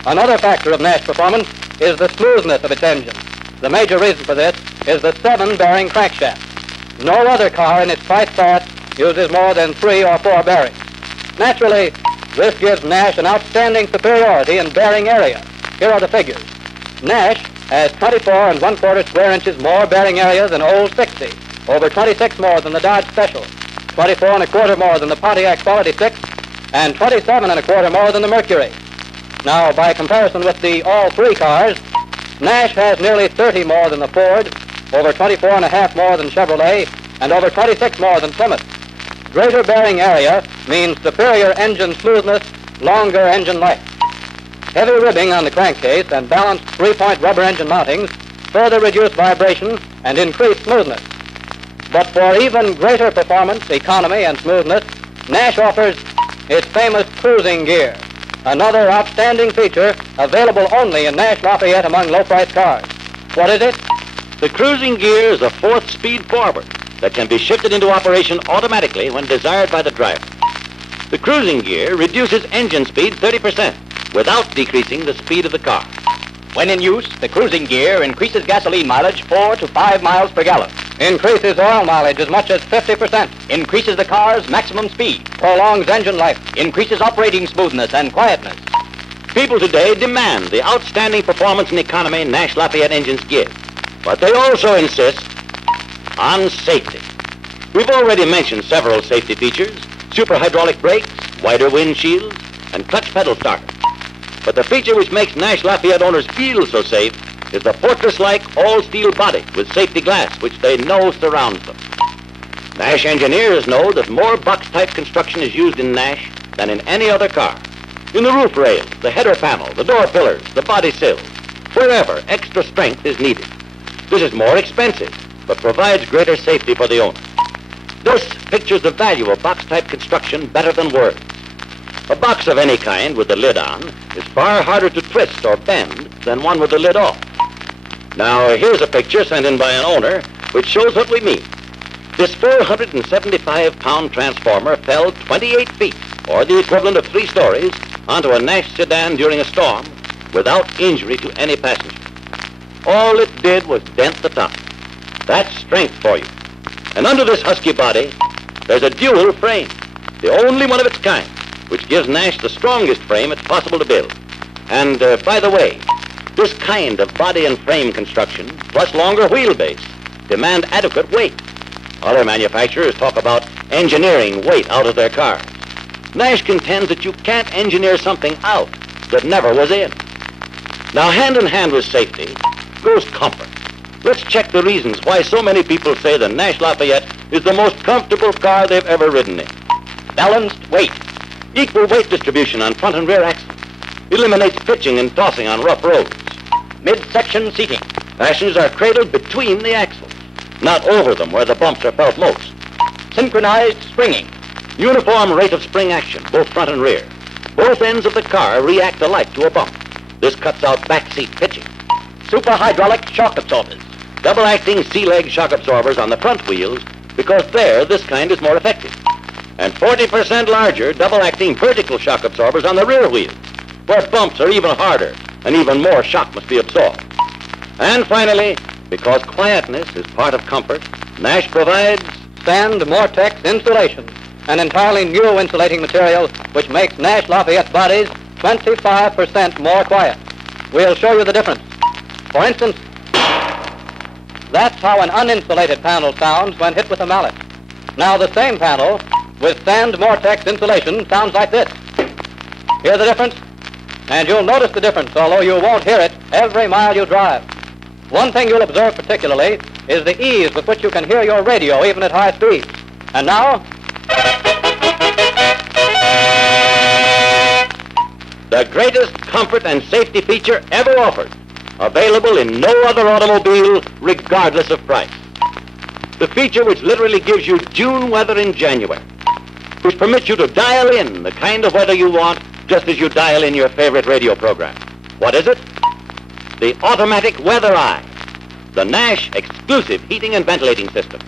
Another factor of Nash performance is the smoothness of its engine. The major reason for this is the 7-bearing crankshaft. No other car in its price class uses more than 3 or 4 bearings. Naturally, this gives Nash an outstanding superiority in bearing area. Here are the figures. Nash has 24 and 1/4 square inches more bearing area than Old 60, over 26 more than the Dodge Special, 24 and a quarter more than the Pontiac Quality 6, and 27 and a quarter more than the Mercury. Now, by comparison with the all three cars, Nash has nearly 30 more than the Ford, over 24 and a half more than Chevrolet, and over 26 more than Plymouth. Greater bearing area means superior engine smoothness, longer engine life. Heavy ribbing on the crankcase and balanced three-point rubber engine mountings further reduce vibration and increase smoothness. But for even greater performance, economy, and smoothness, Nash offers its famous cruising gear, another outstanding feature available only in Nash Lafayette among low-priced cars. What is it? The cruising gear is a fourth speed forward that can be shifted into operation automatically when desired by the driver. The cruising gear reduces engine speed 30% without decreasing the speed of the car. When in use, the cruising gear increases gasoline mileage 4 to 5 miles per gallon. Increases oil mileage as much as 50%. Increases the car's maximum speed. Prolongs engine life. Increases operating smoothness and quietness. People today demand the outstanding performance and economy Nash Lafayette engines give, but they also insist on safety. We've already mentioned several safety features: super hydraulic brakes, wider windshields, and clutch pedal starter. But the feature which makes Nash Lafayette owners feel so safe is the fortress-like all-steel body with safety glass, which they know surrounds them. Nash engineers know that more box-type construction is used in Nash than in any other car. In the roof rails, the header panel, the door pillars, the body sills, wherever extra strength is needed. This is more expensive, but provides greater safety for the owner. Thus pictures the value of box-type construction better than words. A box of any kind with the lid on is far harder to twist or bend than one with the lid off. Now, here's a picture sent in by an owner which shows what we mean. This 475-pound transformer fell 28 feet, or the equivalent of 3 stories, onto a Nash sedan during a storm without injury to any passenger. All it did was dent the top. That's strength for you. And under this husky body, there's a dual frame, the only one of its kind, which gives Nash the strongest frame it's possible to build. And, by the way, this kind of body and frame construction, plus longer wheelbase, demand adequate weight. Other manufacturers talk about engineering weight out of their cars. Nash contends that you can't engineer something out that never was in. Now, hand in hand with safety goes comfort. Let's check the reasons why so many people say the Nash Lafayette is the most comfortable car they've ever ridden in. Balanced weight. Equal weight distribution on front and rear axles. Eliminates pitching and tossing on rough roads. Midsection seating. Passengers are cradled between the axles, not over them where the bumps are felt most. Synchronized springing. Uniform rate of spring action, both front and rear. Both ends of the car react alike to a bump. This cuts out backseat pitching. Super hydraulic shock absorbers. Double-acting C-leg shock absorbers on the front wheels because there, this kind is more effective. And 40% larger double-acting vertical shock absorbers on the rear wheels, where bumps are even harder and even more shock must be absorbed. And finally, because quietness is part of comfort, Nash provides Sand Mortex insulation, an entirely new insulating material which makes Nash Lafayette bodies 25% more quiet. We'll show you the difference. For instance, that's how an uninsulated panel sounds when hit with a mallet. Now the same panel with Sand Mortex insulation sounds like this. Hear the difference? And you'll notice the difference, although you won't hear it every mile you drive. One thing you'll observe particularly is the ease with which you can hear your radio even at high speeds. And now, the greatest comfort and safety feature ever offered, available in no other automobile, regardless of price. The feature which literally gives you June weather in January, which permits you to dial in the kind of weather you want just as you dial in your favorite radio program. What is it? The automatic Weather Eye, the Nash exclusive heating and ventilating system.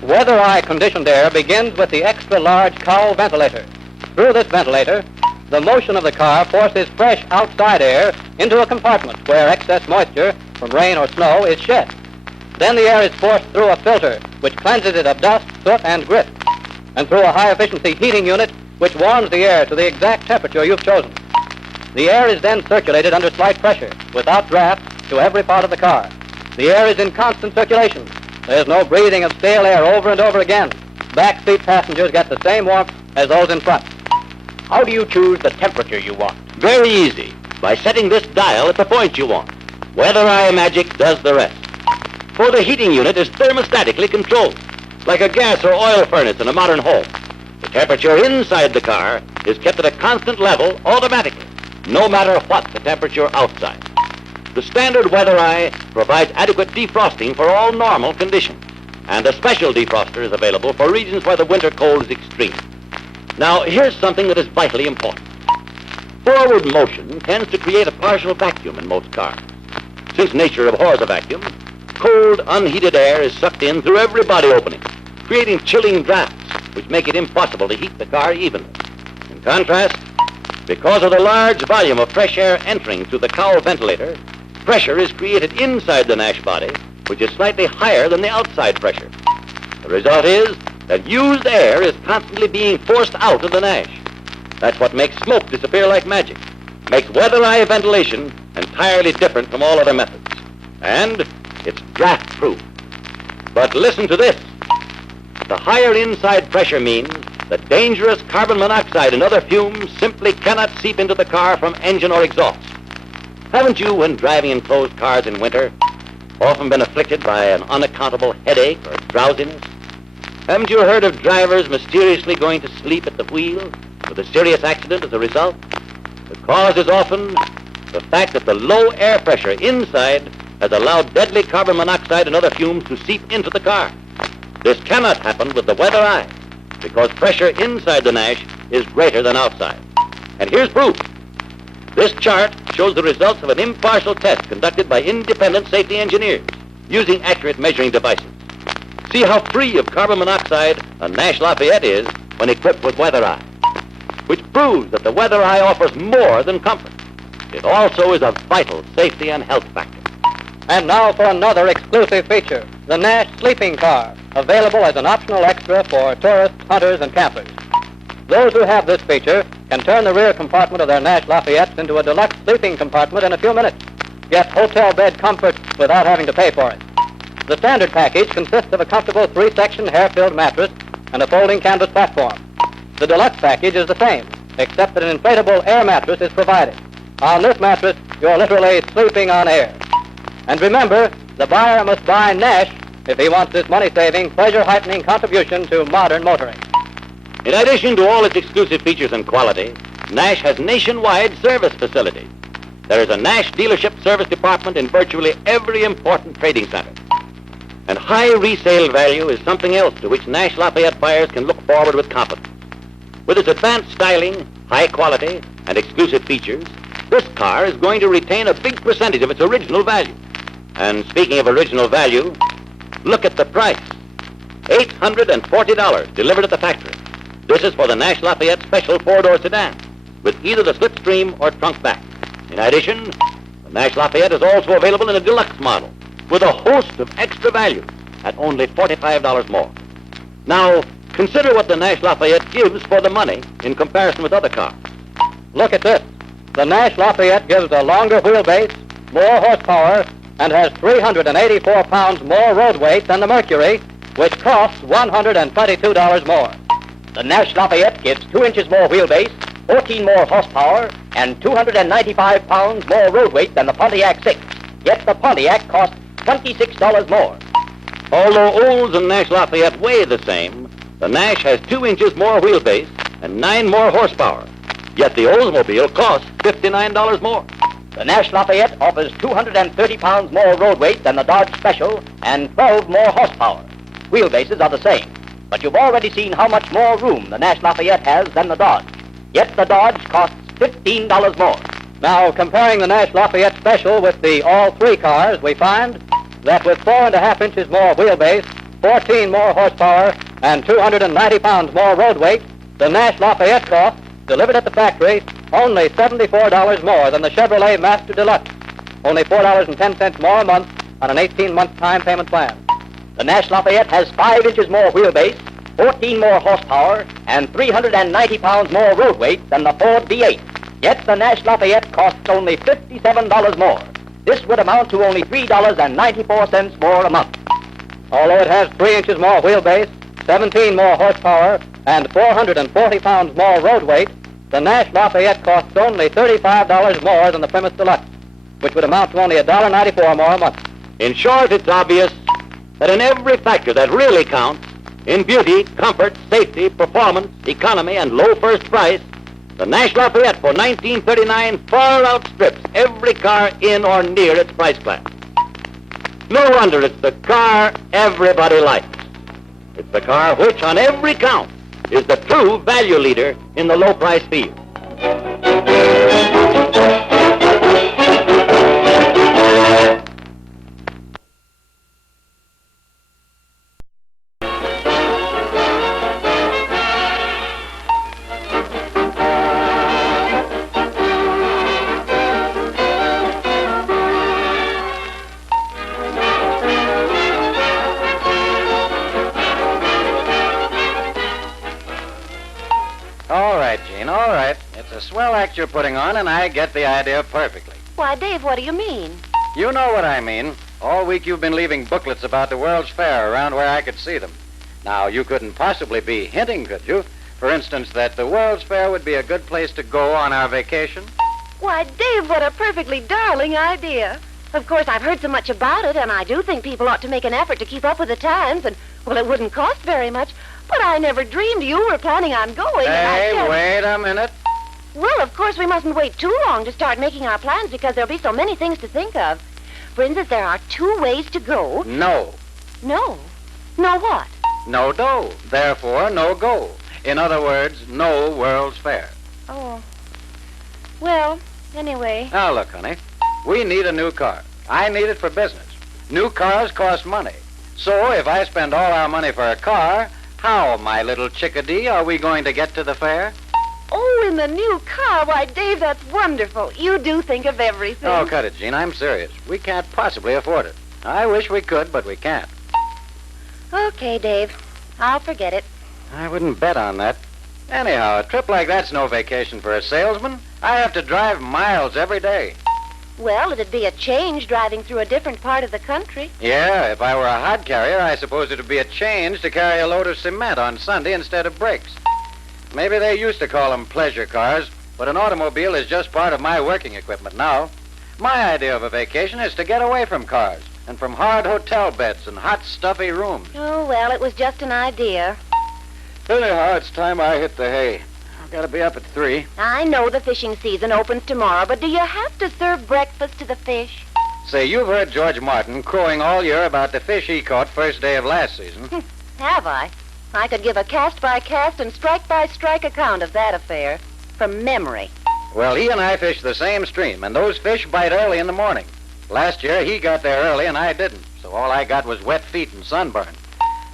Weather Eye conditioned air begins with the extra-large cowl ventilator. Through this ventilator, the motion of the car forces fresh outside air into a compartment where excess moisture from rain or snow is shed. Then the air is forced through a filter which cleanses it of dust, soot, and grit, and through a high-efficiency heating unit which warms the air to the exact temperature you've chosen. The air is then circulated under slight pressure, without draft, to every part of the car. The air is in constant circulation. There's no breathing of stale air over and over again. Back seat passengers get the same warmth as those in front. How do you choose the temperature you want? Very easy. By setting this dial at the point you want. Weather Eye Magic does the rest. For the heating unit is thermostatically controlled, like a gas or oil furnace in a modern home. The temperature inside the car is kept at a constant level automatically, no matter what the temperature outside. The standard Weather Eye provides adequate defrosting for all normal conditions, and a special defroster is available for regions where the winter cold is extreme. Now, here's something that is vitally important. Forward motion tends to create a partial vacuum in most cars. Since nature abhors a vacuum, cold, unheated air is sucked in through every body opening, creating chilling drafts which make it impossible to heat the car evenly. In contrast, because of the large volume of fresh air entering through the cowl ventilator, pressure is created inside the Nash body, which is slightly higher than the outside pressure. The result is that used air is constantly being forced out of the Nash. That's what makes smoke disappear like magic, makes Weather Eye ventilation entirely different from all other methods. And it's draft-proof. But listen to this. The higher inside pressure means that dangerous carbon monoxide and other fumes simply cannot seep into the car from engine or exhaust. Haven't you, when driving in closed cars in winter, often been afflicted by an unaccountable headache or drowsiness? Haven't you heard of drivers mysteriously going to sleep at the wheel with a serious accident as a result? The cause is often the fact that the low air pressure inside has allowed deadly carbon monoxide and other fumes to seep into the car. This cannot happen with the Weather Eye, because pressure inside the Nash is greater than outside. And here's proof. This chart shows the results of an impartial test conducted by independent safety engineers using accurate measuring devices. See how free of carbon monoxide a Nash Lafayette is when equipped with Weather Eye, which proves that the Weather Eye offers more than comfort. It also is a vital safety and health factor. And now for another exclusive feature, the Nash sleeping car, available as an optional extra for tourists, hunters, and campers. Those who have this feature can turn the rear compartment of their Nash Lafayettes into a deluxe sleeping compartment in a few minutes. Get hotel bed comfort without having to pay for it. The standard package consists of a comfortable 3-section hair-filled mattress and a folding canvas platform. The deluxe package is the same, except that an inflatable air mattress is provided. On this mattress, you're literally sleeping on air. And remember, the buyer must buy Nash if he wants this money-saving, pleasure-heightening contribution to modern motoring. In addition to all its exclusive features and quality, Nash has nationwide service facilities. There is a Nash dealership service department in virtually every important trading center. And high resale value is something else to which Nash Lafayette buyers can look forward with confidence. With its advanced styling, high quality, and exclusive features, this car is going to retain a big percentage of its original value. And speaking of original value, look at the price. $840 delivered at the factory. This is for the Nash Lafayette Special 4-door sedan with either the slipstream or trunk back. In addition, the Nash Lafayette is also available in a deluxe model with a host of extra value at only $45 more. Now, consider what the Nash Lafayette gives for the money in comparison with other cars. Look at this. The Nash Lafayette gives a longer wheelbase, more horsepower, and has 384 pounds more road weight than the Mercury, which costs $122 more. The Nash Lafayette gives 2 inches more wheelbase, 14 more horsepower, and 295 pounds more road weight than the Pontiac 6. Yet the Pontiac costs $26 more. Although Olds and Nash Lafayette weigh the same, the Nash has 2 inches more wheelbase and 9 more horsepower. Yet the Oldsmobile costs $59 more. The Nash Lafayette offers 230 pounds more road weight than the Dodge Special and 12 more horsepower. Wheelbases are the same, but you've already seen how much more room the Nash Lafayette has than the Dodge. Yet the Dodge costs $15 more. Now, comparing the Nash Lafayette Special with the all-three cars, we find that with 4.5 inches more wheelbase, 14 more horsepower, and 290 pounds more road weight, the Nash Lafayette costs, delivered at the factory, only $74 more than the Chevrolet Master Deluxe. Only $4.10 more a month on an 18-month time payment plan. The Nash Lafayette has 5 inches more wheelbase, 14 more horsepower, and 390 pounds more road weight than the Ford V8. Yet the Nash Lafayette costs only $57 more. This would amount to only $3.94 more a month. Although it has 3 inches more wheelbase, 17 more horsepower, and 440 pounds more road weight, the Nash Lafayette costs only $35 more than the Plymouth Deluxe, which would amount to only $1.94 more a month. In short, it's obvious that in every factor that really counts, in beauty, comfort, safety, performance, economy, and low first price, the Nash Lafayette for 1939 far outstrips every car in or near its price class. No wonder it's the car everybody likes. It's the car which, on every count, is the true value leader in the low-price field. All right, Gene, all right. It's a swell act you're putting on, and I get the idea perfectly. Why, Dave, what do you mean? You know what I mean. All week you've been leaving booklets about the World's Fair around where I could see them. Now, you couldn't possibly be hinting, could you? For instance, that the World's Fair would be a good place to go on our vacation? Why, Dave, what a perfectly darling idea. Of course, I've heard so much about it, and I do think people ought to make an effort to keep up with the times, and, well, it wouldn't cost very much. But I never dreamed you were planning on going. Hey, wait a minute. Well, of course, we mustn't wait too long to start making our plans because there'll be so many things to think of. For instance, there are 2 ways to go. No. No. No what? No dough. Therefore, no go. In other words, no World's Fair. Oh. Well, anyway. Now, look, honey. We need a new car. I need it for business. New cars cost money. So if I spend all our money for a car, how, my little chickadee, are we going to get to the fair? Oh, in the new car. Why, Dave, that's wonderful. You do think of everything. Oh, cut it, Gene. I'm serious. We can't possibly afford it. I wish we could, but we can't. Okay, Dave. I'll forget it. I wouldn't bet on that. Anyhow, a trip like that's no vacation for a salesman. I have to drive miles every day. Well, it'd be a change driving through a different part of the country. Yeah, if I were a hod carrier, I suppose it would be a change to carry a load of cement on Sunday instead of bricks. Maybe they used to call them pleasure cars, but an automobile is just part of my working equipment now. My idea of a vacation is to get away from cars and from hard hotel beds and hot, stuffy rooms. Oh, well, it was just an idea. Anyhow, it's time I hit the hay. I've got to be up at 3. I know the fishing season opens tomorrow, but do you have to serve breakfast to the fish? Say, you've heard George Martin crowing all year about the fish he caught first day of last season. Have I? I could give a cast-by-cast and strike-by-strike account of that affair from memory. Well, he and I fish the same stream, and those fish bite early in the morning. Last year, he got there early, and I didn't, so all I got was wet feet and sunburn.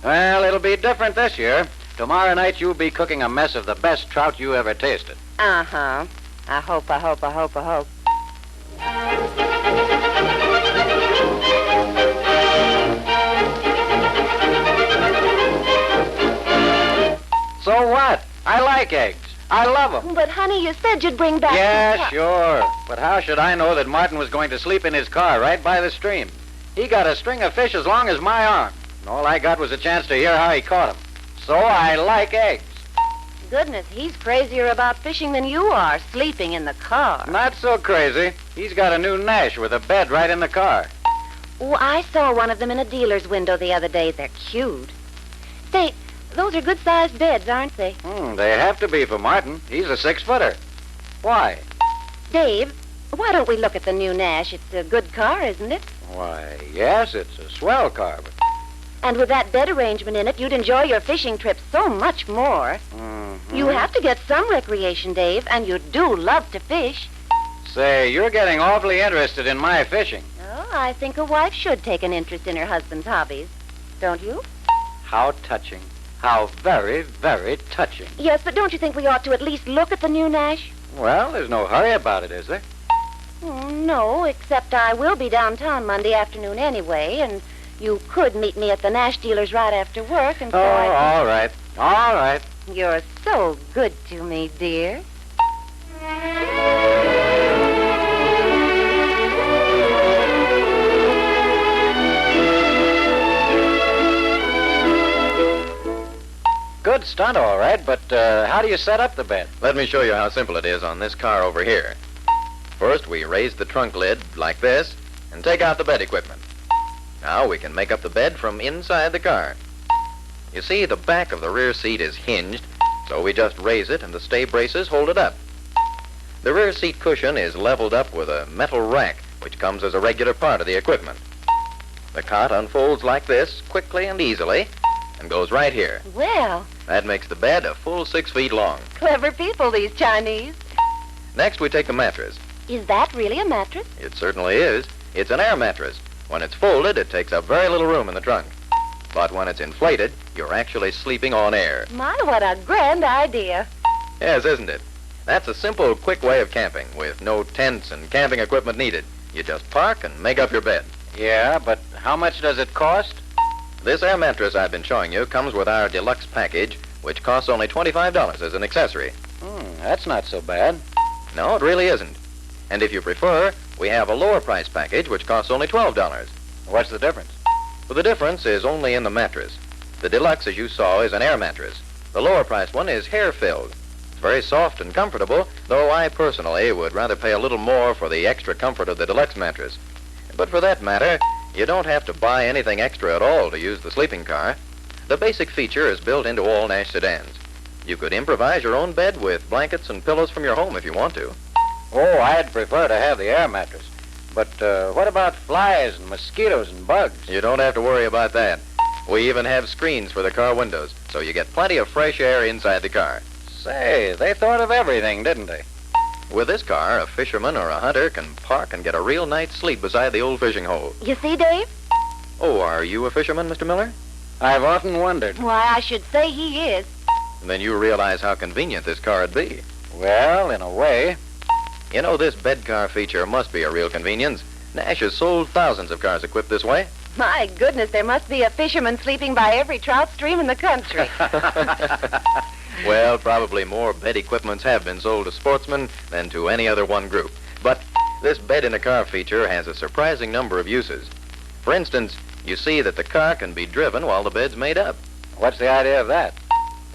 Well, it'll be different this year. Tomorrow night, you'll be cooking a mess of the best trout you ever tasted. Uh-huh. I hope. So what? I like eggs. I love them. But, honey, you said you'd bring back... Yeah, sure. But how should I know that Martin was going to sleep in his car right by the stream? He got a string of fish as long as my arm. And all I got was a chance to hear how he caught them. So I like eggs. Goodness, he's crazier about fishing than you are, sleeping in the car. Not so crazy. He's got a new Nash with a bed right in the car. Oh, I saw one of them in a dealer's window the other day. They're cute. Say, those are good-sized beds, aren't they? They have to be for Martin. He's a 6-footer. Why? Dave, why don't we look at the new Nash? It's a good car, isn't it? Why, yes, it's a swell car, but... And with that bed arrangement in it, you'd enjoy your fishing trips so much more. Mm-hmm. You have to get some recreation, Dave, and you do love to fish. Say, you're getting awfully interested in my fishing. Oh, I think a wife should take an interest in her husband's hobbies. Don't you? How touching. How very, very touching. Yes, but don't you think we ought to at least look at the new Nash? Well, there's no hurry about it, is there? No, except I will be downtown Monday afternoon anyway, and you could meet me at the Nash dealer's right after work, and so all right. All right. You're so good to me, dear. good stunt, all right, but how do you set up the bed? Let me show you how simple it is on this car over here. First, we raise the trunk lid like this and take out the bed equipment. Now we can make up the bed from inside the car. You see, the back of the rear seat is hinged, so we just raise it and the stay braces hold it up. The rear seat cushion is leveled up with a metal rack, which comes as a regular part of the equipment. The cot unfolds like this, quickly and easily, and goes right here. Well, That makes the bed a full 6 feet long. clever people, these Chinese. Next, we take the mattress. Is that really a mattress? It certainly is. It's an air mattress. When it's folded, it takes up very little room in the trunk. But when it's inflated, you're actually sleeping on air. My, what a grand idea. Yes, isn't it? That's a simple, quick way of camping, with no tents and camping equipment needed. You just park and make up your bed. Yeah, but how much does it cost? This air mattress I've been showing you comes with our deluxe package, which costs only $25 as an accessory. That's not so bad. No, it really isn't. And if you prefer, we have a lower price package, which costs only $12. What's the difference? Well, the difference is only in the mattress. The deluxe, as you saw, is an air mattress. The lower priced one is hair-filled. It's very soft and comfortable, though I personally would rather pay a little more for the extra comfort of the deluxe mattress. But for that matter, you don't have to buy anything extra at all to use the sleeping car. The basic feature is built into all Nash sedans. You could improvise your own bed with blankets and pillows from your home if you want to. Oh, I'd prefer to have the air mattress. But what about flies and mosquitoes and bugs? You don't have to worry about that. We even have screens for the car windows, so you get plenty of fresh air inside the car. Say, they thought of everything, didn't they? With this car, a fisherman or a hunter can park and get a real night's sleep beside the old fishing hole. You see, Dave? Oh, are you a fisherman, Mr. Miller? I've often wondered. Why, I should say he is. Then you realize how convenient this car would be. Well, in a way. You know, this bed car feature must be a real convenience. Nash has sold thousands of cars equipped this way. My goodness, there must be a fisherman sleeping by every trout stream in the country. Well, probably more bed equipments have been sold to sportsmen than to any other one group. But this bed-in-a-car feature has a surprising number of uses. For instance, you see that the car can be driven while the bed's made up. What's the idea of that?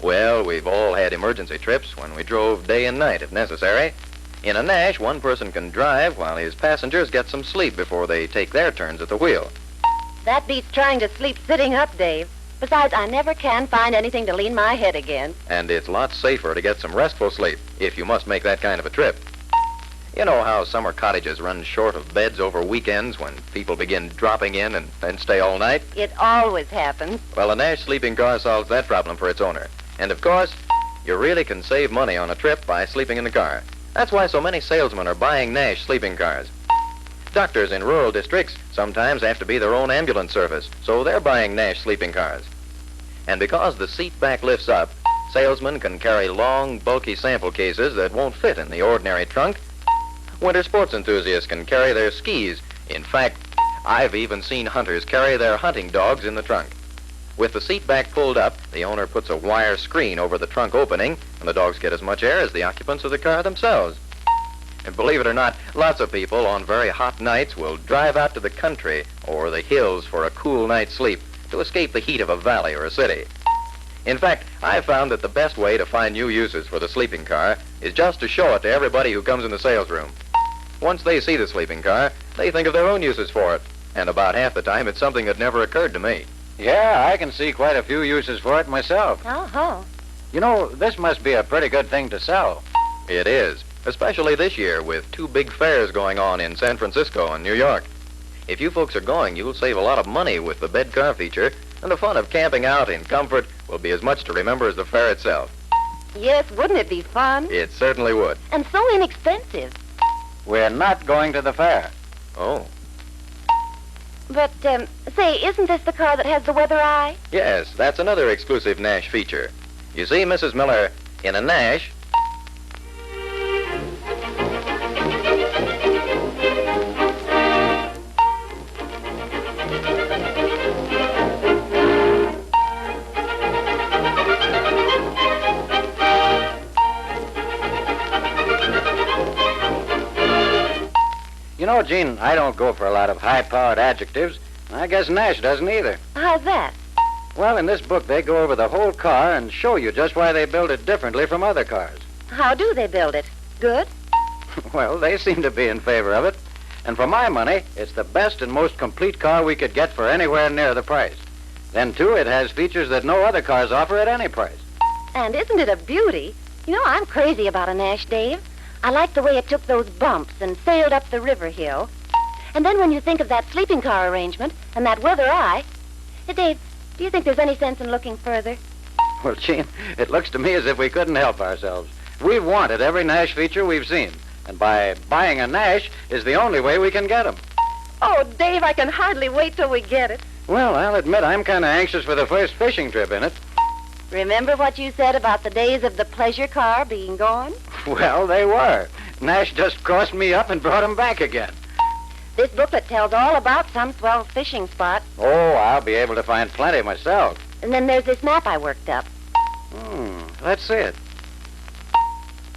Well, we've all had emergency trips when we drove day and night if necessary. In a Nash, one person can drive while his passengers get some sleep before they take their turns at the wheel. That beats trying to sleep sitting up, Dave. Besides, I never can find anything to lean my head against. And it's lots safer to get some restful sleep if you must make that kind of a trip. You know how summer cottages run short of beds over weekends when people begin dropping in and then stay all night? It always happens. Well, a Nash sleeping car solves that problem for its owner. And of course, you really can save money on a trip by sleeping in the car. That's why so many salesmen are buying Nash sleeping cars. Doctors in rural districts sometimes have to be their own ambulance service, so they're buying Nash sleeping cars. And because the seat back lifts up, salesmen can carry long, bulky sample cases that won't fit in the ordinary trunk. Winter sports enthusiasts can carry their skis. In fact, I've even seen hunters carry their hunting dogs in the trunk. With the seat back pulled up, the owner puts a wire screen over the trunk opening, and the dogs get as much air as the occupants of the car themselves. And believe it or not, lots of people on very hot nights will drive out to the country or the hills for a cool night's sleep to escape the heat of a valley or a city. In fact, I've found that the best way to find new uses for the sleeping car is just to show it to everybody who comes in the sales room. Once they see the sleeping car, they think of their own uses for it, and about half the time it's something that never occurred to me. Yeah, I can see quite a few uses for it myself. Oh. You know, this must be a pretty good thing to sell. It is, especially this year with 2 big fairs going on in San Francisco and New York. If you folks are going, you'll save a lot of money with the bed car feature, and the fun of camping out in comfort will be as much to remember as the fair itself. Yes, wouldn't it be fun? It certainly would. And so inexpensive. We're not going to the fair. Oh, But, say, isn't this the car that has the weather eye? yes, that's another exclusive Nash feature. You see, Mrs. Miller, in a Nash, You know, Gene, I don't go for a lot of high-powered adjectives. I guess Nash doesn't either. How's that? Well, in this book, they go over the whole car and show you just why they build it differently from other cars. How do they build it? Good? Well, they seem to be in favor of it. And for my money, it's the best and most complete car we could get for anywhere near the price. Then, too, it has features that no other cars offer at any price. And isn't it a beauty? You know, I'm crazy about a Nash, Dave. I like the way it took those bumps and sailed up the river hill. And then when you think of that sleeping car arrangement and that weather eye... Hey, Dave, do you think there's any sense in looking further? Well, Jean, it looks to me as if we couldn't help ourselves. We've wanted every Nash feature we've seen. And by buying a Nash is the only way we can get them. Oh, Dave, I can hardly wait till we get it. Well, I'll admit I'm kind of anxious for the first fishing trip in it. Remember what you said about the days of the pleasure car being gone? Well, they were. Nash just crossed me up and brought 'em back again. This booklet tells all about some swell fishing spots. Oh, I'll be able to find plenty myself. And then there's this map I worked up. Let's see it.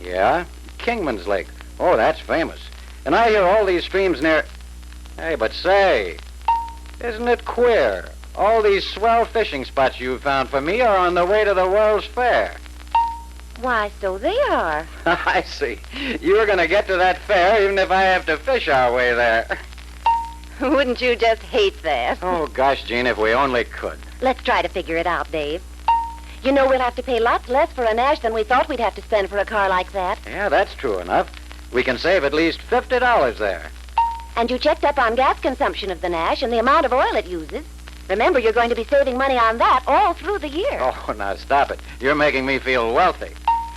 Yeah, Kingman's Lake. Oh, that's famous. And I hear all these streams near... Hey, but say, isn't it queer? All these swell fishing spots you found for me are on the way to the World's Fair. Why, so they are. I see. You're going to get to that fair even if I have to fish our way there. Wouldn't you just hate that? Oh, gosh, Jean, if we only could. Let's try to figure it out, Dave. You know, we'll have to pay lots less for a Nash than we thought we'd have to spend for a car like that. Yeah, that's true enough. We can save at least $50 there. And you checked up on gas consumption of the Nash and the amount of oil it uses. Remember, you're going to be saving money on that all through the year. Oh, now stop it. You're making me feel wealthy.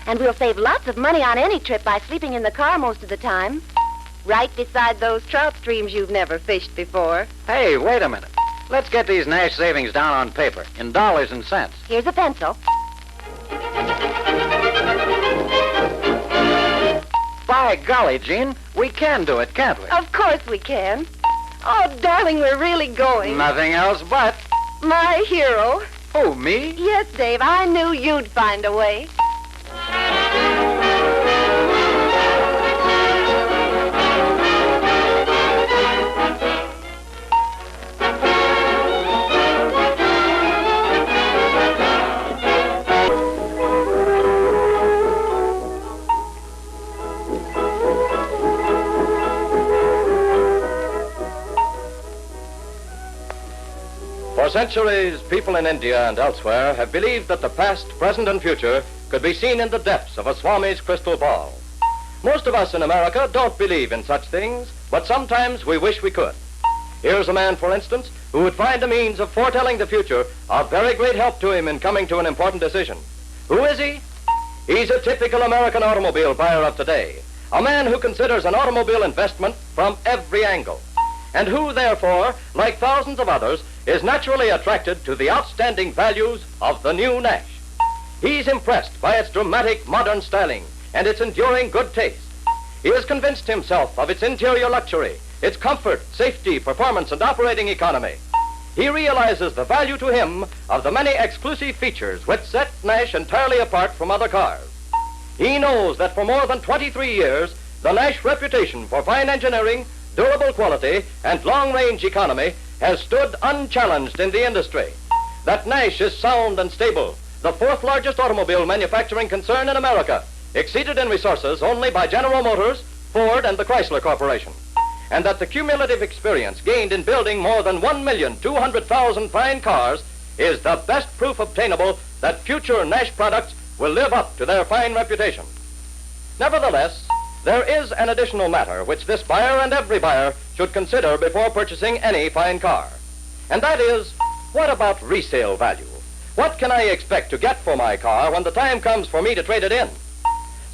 And we'll save lots of money on any trip by sleeping in the car most of the time. Right beside those trout streams you've never fished before. Hey, wait a minute. Let's get these Nash savings down on paper, in dollars and cents. Here's a pencil. By golly, Jean, we can do it, can't we? Of course we can. Oh, darling, we're really going. Nothing else but... My hero. Who, me? Yes, Dave, I knew you'd find a way. For centuries, people in India and elsewhere have believed that the past, present, and future could be seen in the depths of a Swami's crystal ball. Most of us in America don't believe in such things, but sometimes we wish we could. Here's a man, for instance, who would find a means of foretelling the future of very great help to him in coming to an important decision. Who is he? He's a typical American automobile buyer of today, a man who considers an automobile investment from every angle, and who, therefore, like thousands of others, is naturally attracted to the outstanding values of the new Nash. He's impressed by its dramatic modern styling and its enduring good taste. He has convinced himself of its interior luxury, its comfort, safety, performance, and operating economy. He realizes the value to him of the many exclusive features which set Nash entirely apart from other cars. He knows that for more than 23 years, the Nash reputation for fine engineering, durable quality, and long-range economy has stood unchallenged in the industry. That Nash is sound and stable, the fourth largest automobile manufacturing concern in America, exceeded in resources only by General Motors, Ford, and the Chrysler Corporation. And that the cumulative experience gained in building more than 1,200,000 fine cars is the best proof obtainable that future Nash products will live up to their fine reputation. Nevertheless, there is an additional matter which this buyer and every buyer should consider before purchasing any fine car. And that is, what about resale value? What can I expect to get for my car when the time comes for me to trade it in?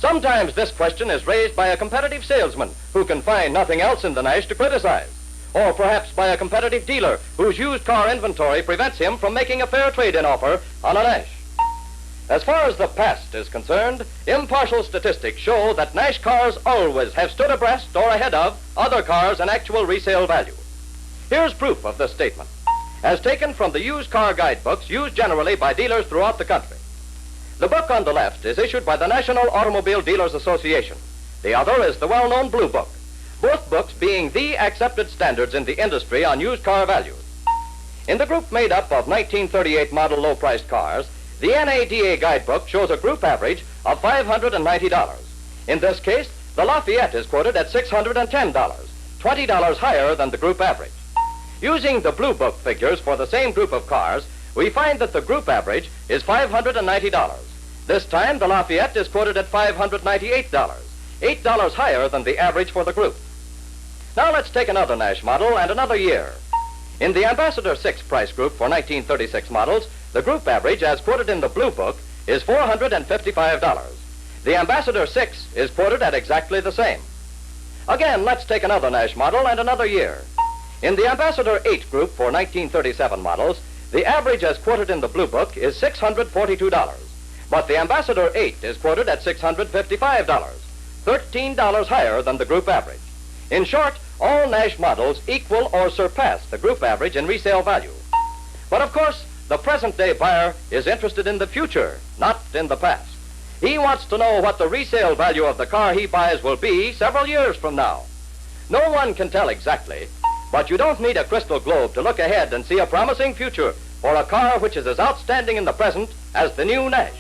Sometimes this question is raised by a competitive salesman who can find nothing else in the Nash to criticize, or perhaps by a competitive dealer whose used car inventory prevents him from making a fair trade-in offer on a Nash. As far as the past is concerned, impartial statistics show that Nash cars always have stood abreast or ahead of other cars in actual resale value. Here's proof of this statement, as taken from the used car guidebooks used generally by dealers throughout the country. The book on the left is issued by the National Automobile Dealers Association. The other is the well-known Blue Book, both books being the accepted standards in the industry on used car values. In the group made up of 1938 model low-priced cars, the NADA guidebook shows a group average of $590. In this case, the Lafayette is quoted at $610, $20 higher than the group average. Using the Blue Book figures for the same group of cars, we find that the group average is $590. This time, the Lafayette is quoted at $598, $8 higher than the average for the group. Now let's take another Nash model and another year. In the Ambassador 6 price group for 1936 models, the group average, as quoted in the Blue Book, is $455. The Ambassador 6 is quoted at exactly the same. Again, let's take another Nash model and another year. In the Ambassador 8 group for 1937 models, the average as quoted in the Blue Book is $642. But the Ambassador 8 is quoted at $655, $13 higher than the group average. In short, all Nash models equal or surpass the group average in resale value. But of course, the present-day buyer is interested in the future, not in the past. He wants to know what the resale value of the car he buys will be several years from now. No one can tell exactly, but you don't need a crystal globe to look ahead and see a promising future for a car which is as outstanding in the present as the new Nash.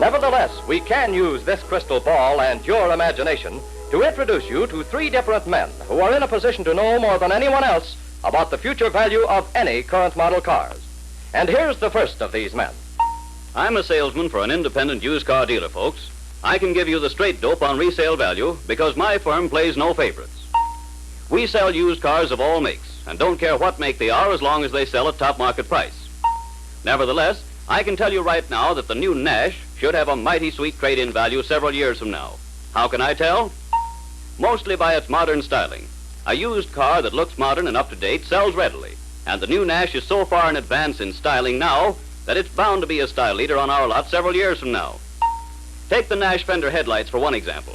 Nevertheless, we can use this crystal ball and your imagination to introduce you to three different men who are in a position to know more than anyone else about the future value of any current model cars. And here's the first of these men. I'm a salesman for an independent used car dealer, folks. I can give you the straight dope on resale value because my firm plays no favorites. We sell used cars of all makes and don't care what make they are as long as they sell at top market price. Nevertheless, I can tell you right now that the new Nash should have a mighty sweet trade-in value several years from now. How can I tell? Mostly by its modern styling. A used car that looks modern and up-to-date sells readily, and the new Nash is so far in advance in styling now that it's bound to be a style leader on our lot several years from now. Take the Nash fender headlights for one example.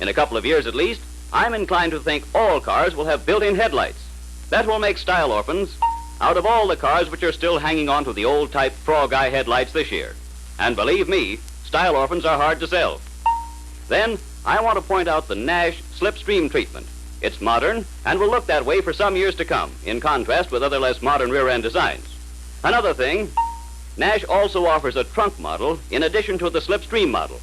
In a couple of years at least, I'm inclined to think all cars will have built-in headlights. That will make style orphans out of all the cars which are still hanging on to the old-type frog eye headlights this year. And believe me, style orphans are hard to sell. Then, I want to point out the Nash slipstream treatment. It's modern and will look that way for some years to come, in contrast with other less modern rear-end designs. Another thing, Nash also offers a trunk model in addition to the slipstream model.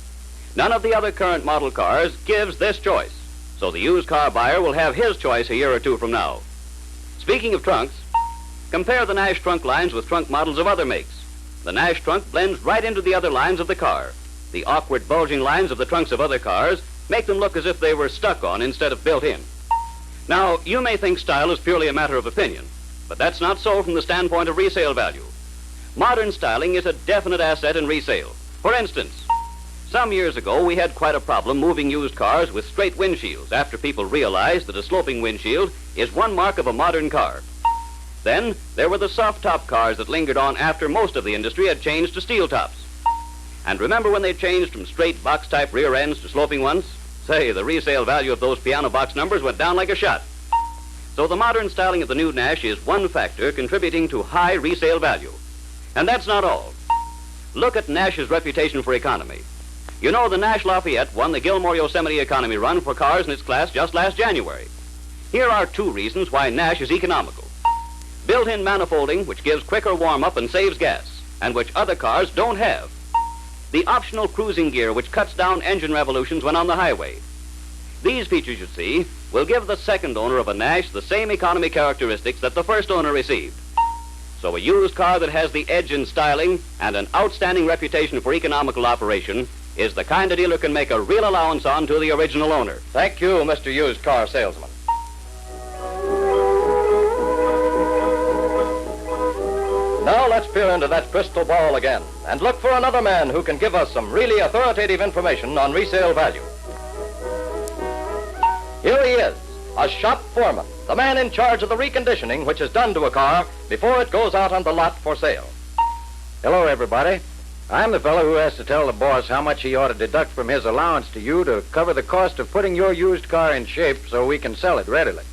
None of the other current model cars gives this choice, so the used car buyer will have his choice a year or two from now. Speaking of trunks, compare the Nash trunk lines with trunk models of other makes. The Nash trunk blends right into the other lines of the car. The awkward bulging lines of the trunks of other cars make them look as if they were stuck on instead of built in. Now, you may think style is purely a matter of opinion, but that's not so from the standpoint of resale value. Modern styling is a definite asset in resale. For instance, some years ago we had quite a problem moving used cars with straight windshields after people realized that a sloping windshield is one mark of a modern car. Then there were the soft-top cars that lingered on after most of the industry had changed to steel tops. And remember when they changed from straight box-type rear ends to sloping ones? Say, the resale value of those piano box numbers went down like a shot. So the modern styling of the new Nash is one factor contributing to high resale value. And that's not all. Look at Nash's reputation for economy. You know, the Nash Lafayette won the Gilmore Yosemite Economy Run for cars in its class just last January. Here are two reasons why Nash is economical. Built-in manifolding, which gives quicker warm-up and saves gas, and which other cars don't have. The optional cruising gear, which cuts down engine revolutions when on the highway. These features, you see, will give the second owner of a Nash the same economy characteristics that the first owner received. So a used car that has the edge in styling and an outstanding reputation for economical operation is the kind a dealer can make a real allowance on to the original owner. Thank you, Mr. Used Car Salesman. Now let's peer into that crystal ball again and look for another man who can give us some really authoritative information on resale value. Here he is, a shop foreman, the man in charge of the reconditioning which is done to a car before it goes out on the lot for sale. Hello, everybody. I'm the fellow who has to tell the boss how much he ought to deduct from his allowance to you to cover the cost of putting your used car in shape so we can sell it readily.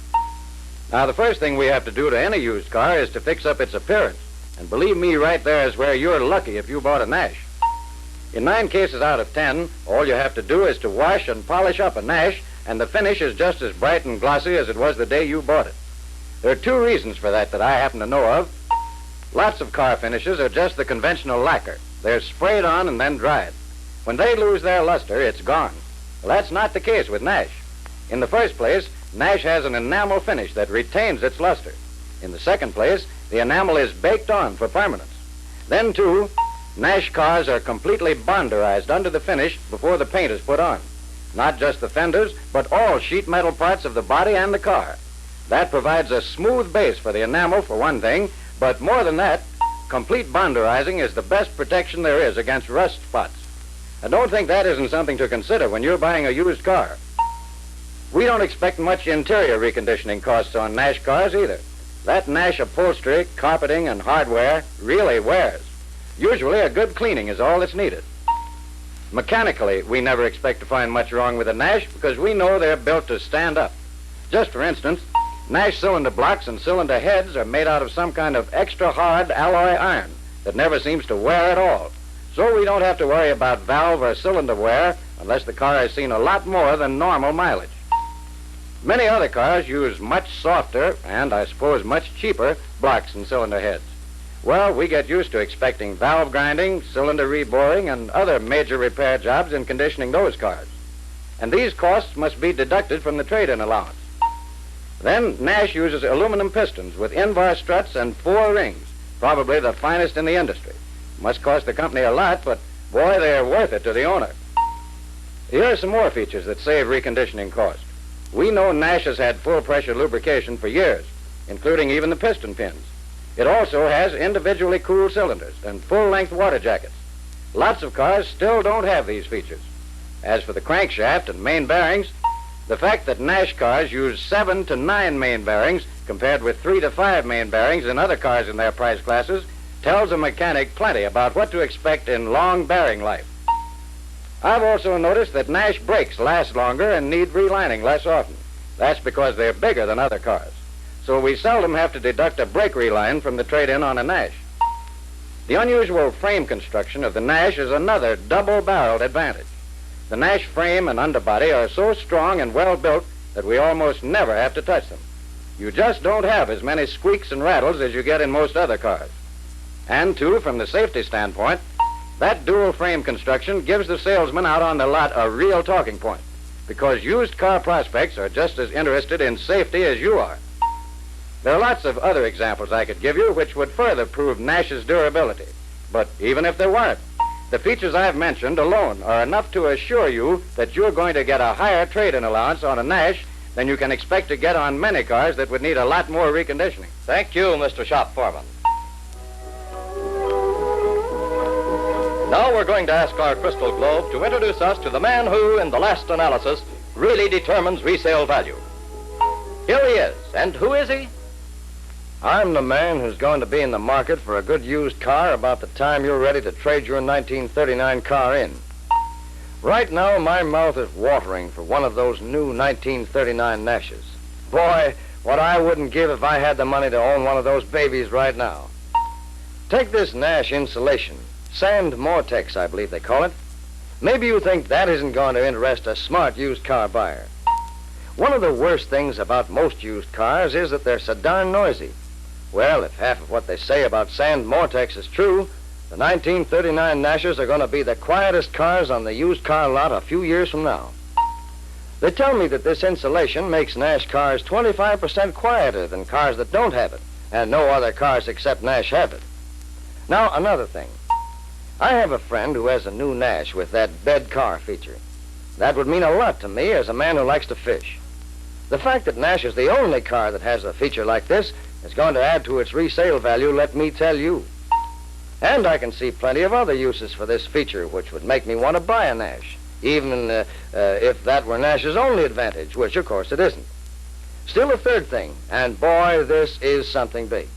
Now, the first thing we have to do to any used car is to fix up its appearance. And believe me, right there is where you're lucky if you bought a Nash. In 9 cases out of 10, all you have to do is to wash and polish up a Nash and the finish is just as bright and glossy as it was the day you bought it. There are two reasons for that I happen to know of. Lots of car finishes are just the conventional lacquer. They're sprayed on and then dried. When they lose their luster, it's gone. Well, that's not the case with Nash. In the first place, Nash has an enamel finish that retains its luster. In the second place, the enamel is baked on for permanence. Then, too, Nash cars are completely bonderized under the finish before the paint is put on. Not just the fenders, but all sheet metal parts of the body and the car. That provides a smooth base for the enamel, for one thing, but more than that, complete bonderizing is the best protection there is against rust spots. I don't think that isn't something to consider when you're buying a used car. We don't expect much interior reconditioning costs on Nash cars either. That Nash upholstery, carpeting, and hardware really wears. Usually a good cleaning is all that's needed. Mechanically, we never expect to find much wrong with a Nash because we know they're built to stand up. Just for instance, Nash cylinder blocks and cylinder heads are made out of some kind of extra hard alloy iron that never seems to wear at all. So we don't have to worry about valve or cylinder wear unless the car has seen a lot more than normal mileage. Many other cars use much softer and, I suppose, much cheaper blocks and cylinder heads. Well, we get used to expecting valve grinding, cylinder reboring, and other major repair jobs in conditioning those cars. And these costs must be deducted from the trade-in allowance. Then Nash uses aluminum pistons with in-bar struts and 4 rings, probably the finest in the industry. Must cost the company a lot, but boy, they're worth it to the owner. Here are some more features that save reconditioning cost. We know Nash has had full-pressure lubrication for years, including even the piston pins. It also has individually cooled cylinders and full-length water jackets. Lots of cars still don't have these features. As for the crankshaft and main bearings, the fact that Nash cars use 7 to 9 main bearings compared with 3 to 5 main bearings in other cars in their price classes tells a mechanic plenty about what to expect in long bearing life. I've also noticed that Nash brakes last longer and need relining less often. That's because they're bigger than other cars. So we seldom have to deduct a brake reline from the trade-in on a Nash. The unusual frame construction of the Nash is another double-barreled advantage. The Nash frame and underbody are so strong and well-built that we almost never have to touch them. You just don't have as many squeaks and rattles as you get in most other cars. And, too, from the safety standpoint, that dual frame construction gives the salesman out on the lot a real talking point, because used car prospects are just as interested in safety as you are. There are lots of other examples I could give you which would further prove Nash's durability. But even if there weren't, the features I've mentioned alone are enough to assure you that you're going to get a higher trade-in allowance on a Nash than you can expect to get on many cars that would need a lot more reconditioning. Thank you, Mr. Shop Foreman. Now we're going to ask our crystal globe to introduce us to the man who, in the last analysis, really determines resale value. Here he is. And who is he? I'm the man who's going to be in the market for a good used car about the time you're ready to trade your 1939 car in. Right now, my mouth is watering for one of those new 1939 Nashes. Boy, what I wouldn't give if I had the money to own one of those babies right now. Take this Nash insulation. Sand Mortex, I believe they call it. Maybe you think that isn't going to interest a smart used car buyer. One of the worst things about most used cars is that they're so darn noisy. Well, if half of what they say about Sand Mortex is true, the 1939 Nashes are going to be the quietest cars on the used car lot a few years from now. They tell me that this insulation makes Nash cars 25% quieter than cars that don't have it, and no other cars except Nash have it. Now, another thing. I have a friend who has a new Nash with that bed car feature. That would mean a lot to me as a man who likes to fish. The fact that Nash is the only car that has a feature like this is going to add to its resale value, let me tell you. And I can see plenty of other uses for this feature which would make me want to buy a Nash, even if that were Nash's only advantage, which of course it isn't. Still, a third thing, and boy, this is something big.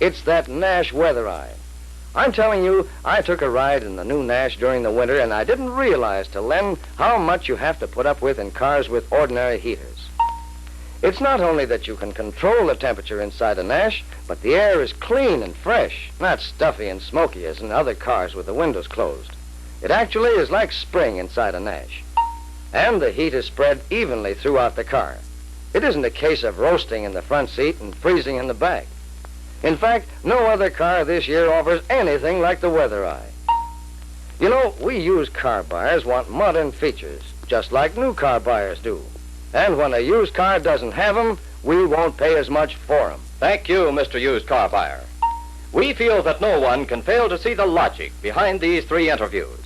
It's that Nash weather eye. I'm telling you, I took a ride in the new Nash during the winter, and I didn't realize till then how much you have to put up with in cars with ordinary heaters. It's not only that you can control the temperature inside a Nash, but the air is clean and fresh, not stuffy and smoky as in other cars with the windows closed. It actually is like spring inside a Nash. and the heat is spread evenly throughout the car. It isn't a case of roasting in the front seat and freezing in the back. In fact, no other car this year offers anything like the Weather Eye. You know, we used car buyers want modern features, just like new car buyers do. And when a used car doesn't have them, we won't pay as much for them. Thank you, Mr. Used Car Buyer. We feel that no one can fail to see the logic behind these 3 interviews.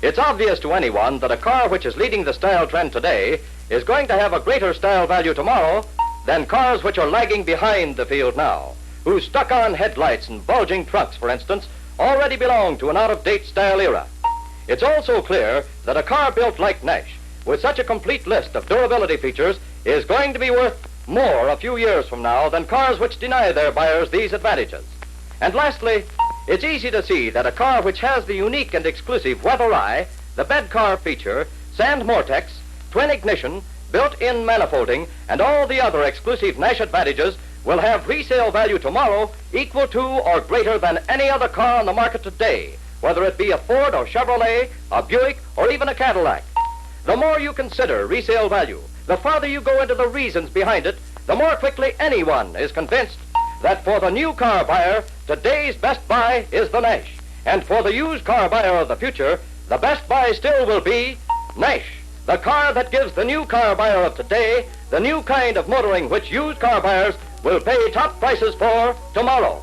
It's obvious to anyone that a car which is leading the style trend today is going to have a greater style value tomorrow than cars which are lagging behind the field now, whose stuck-on headlights and bulging trunks, for instance, already belong to an out-of-date style era. It's also clear that a car built like Nash, with such a complete list of durability features, is going to be worth more a few years from now than cars which deny their buyers these advantages. And lastly, it's easy to see that a car which has the unique and exclusive Weather Eye, the bed car feature, sand vortex, twin ignition, built-in manifolding, and all the other exclusive Nash advantages will have resale value tomorrow equal to or greater than any other car on the market today, whether it be a Ford or Chevrolet, a Buick, or even a Cadillac. The more you consider resale value, the farther you go into the reasons behind it, the more quickly anyone is convinced that for the new car buyer, today's best buy is the Nash. And for the used car buyer of the future, the best buy still will be Nash, the car that gives the new car buyer of today the new kind of motoring which used car buyers will pay top prices for tomorrow.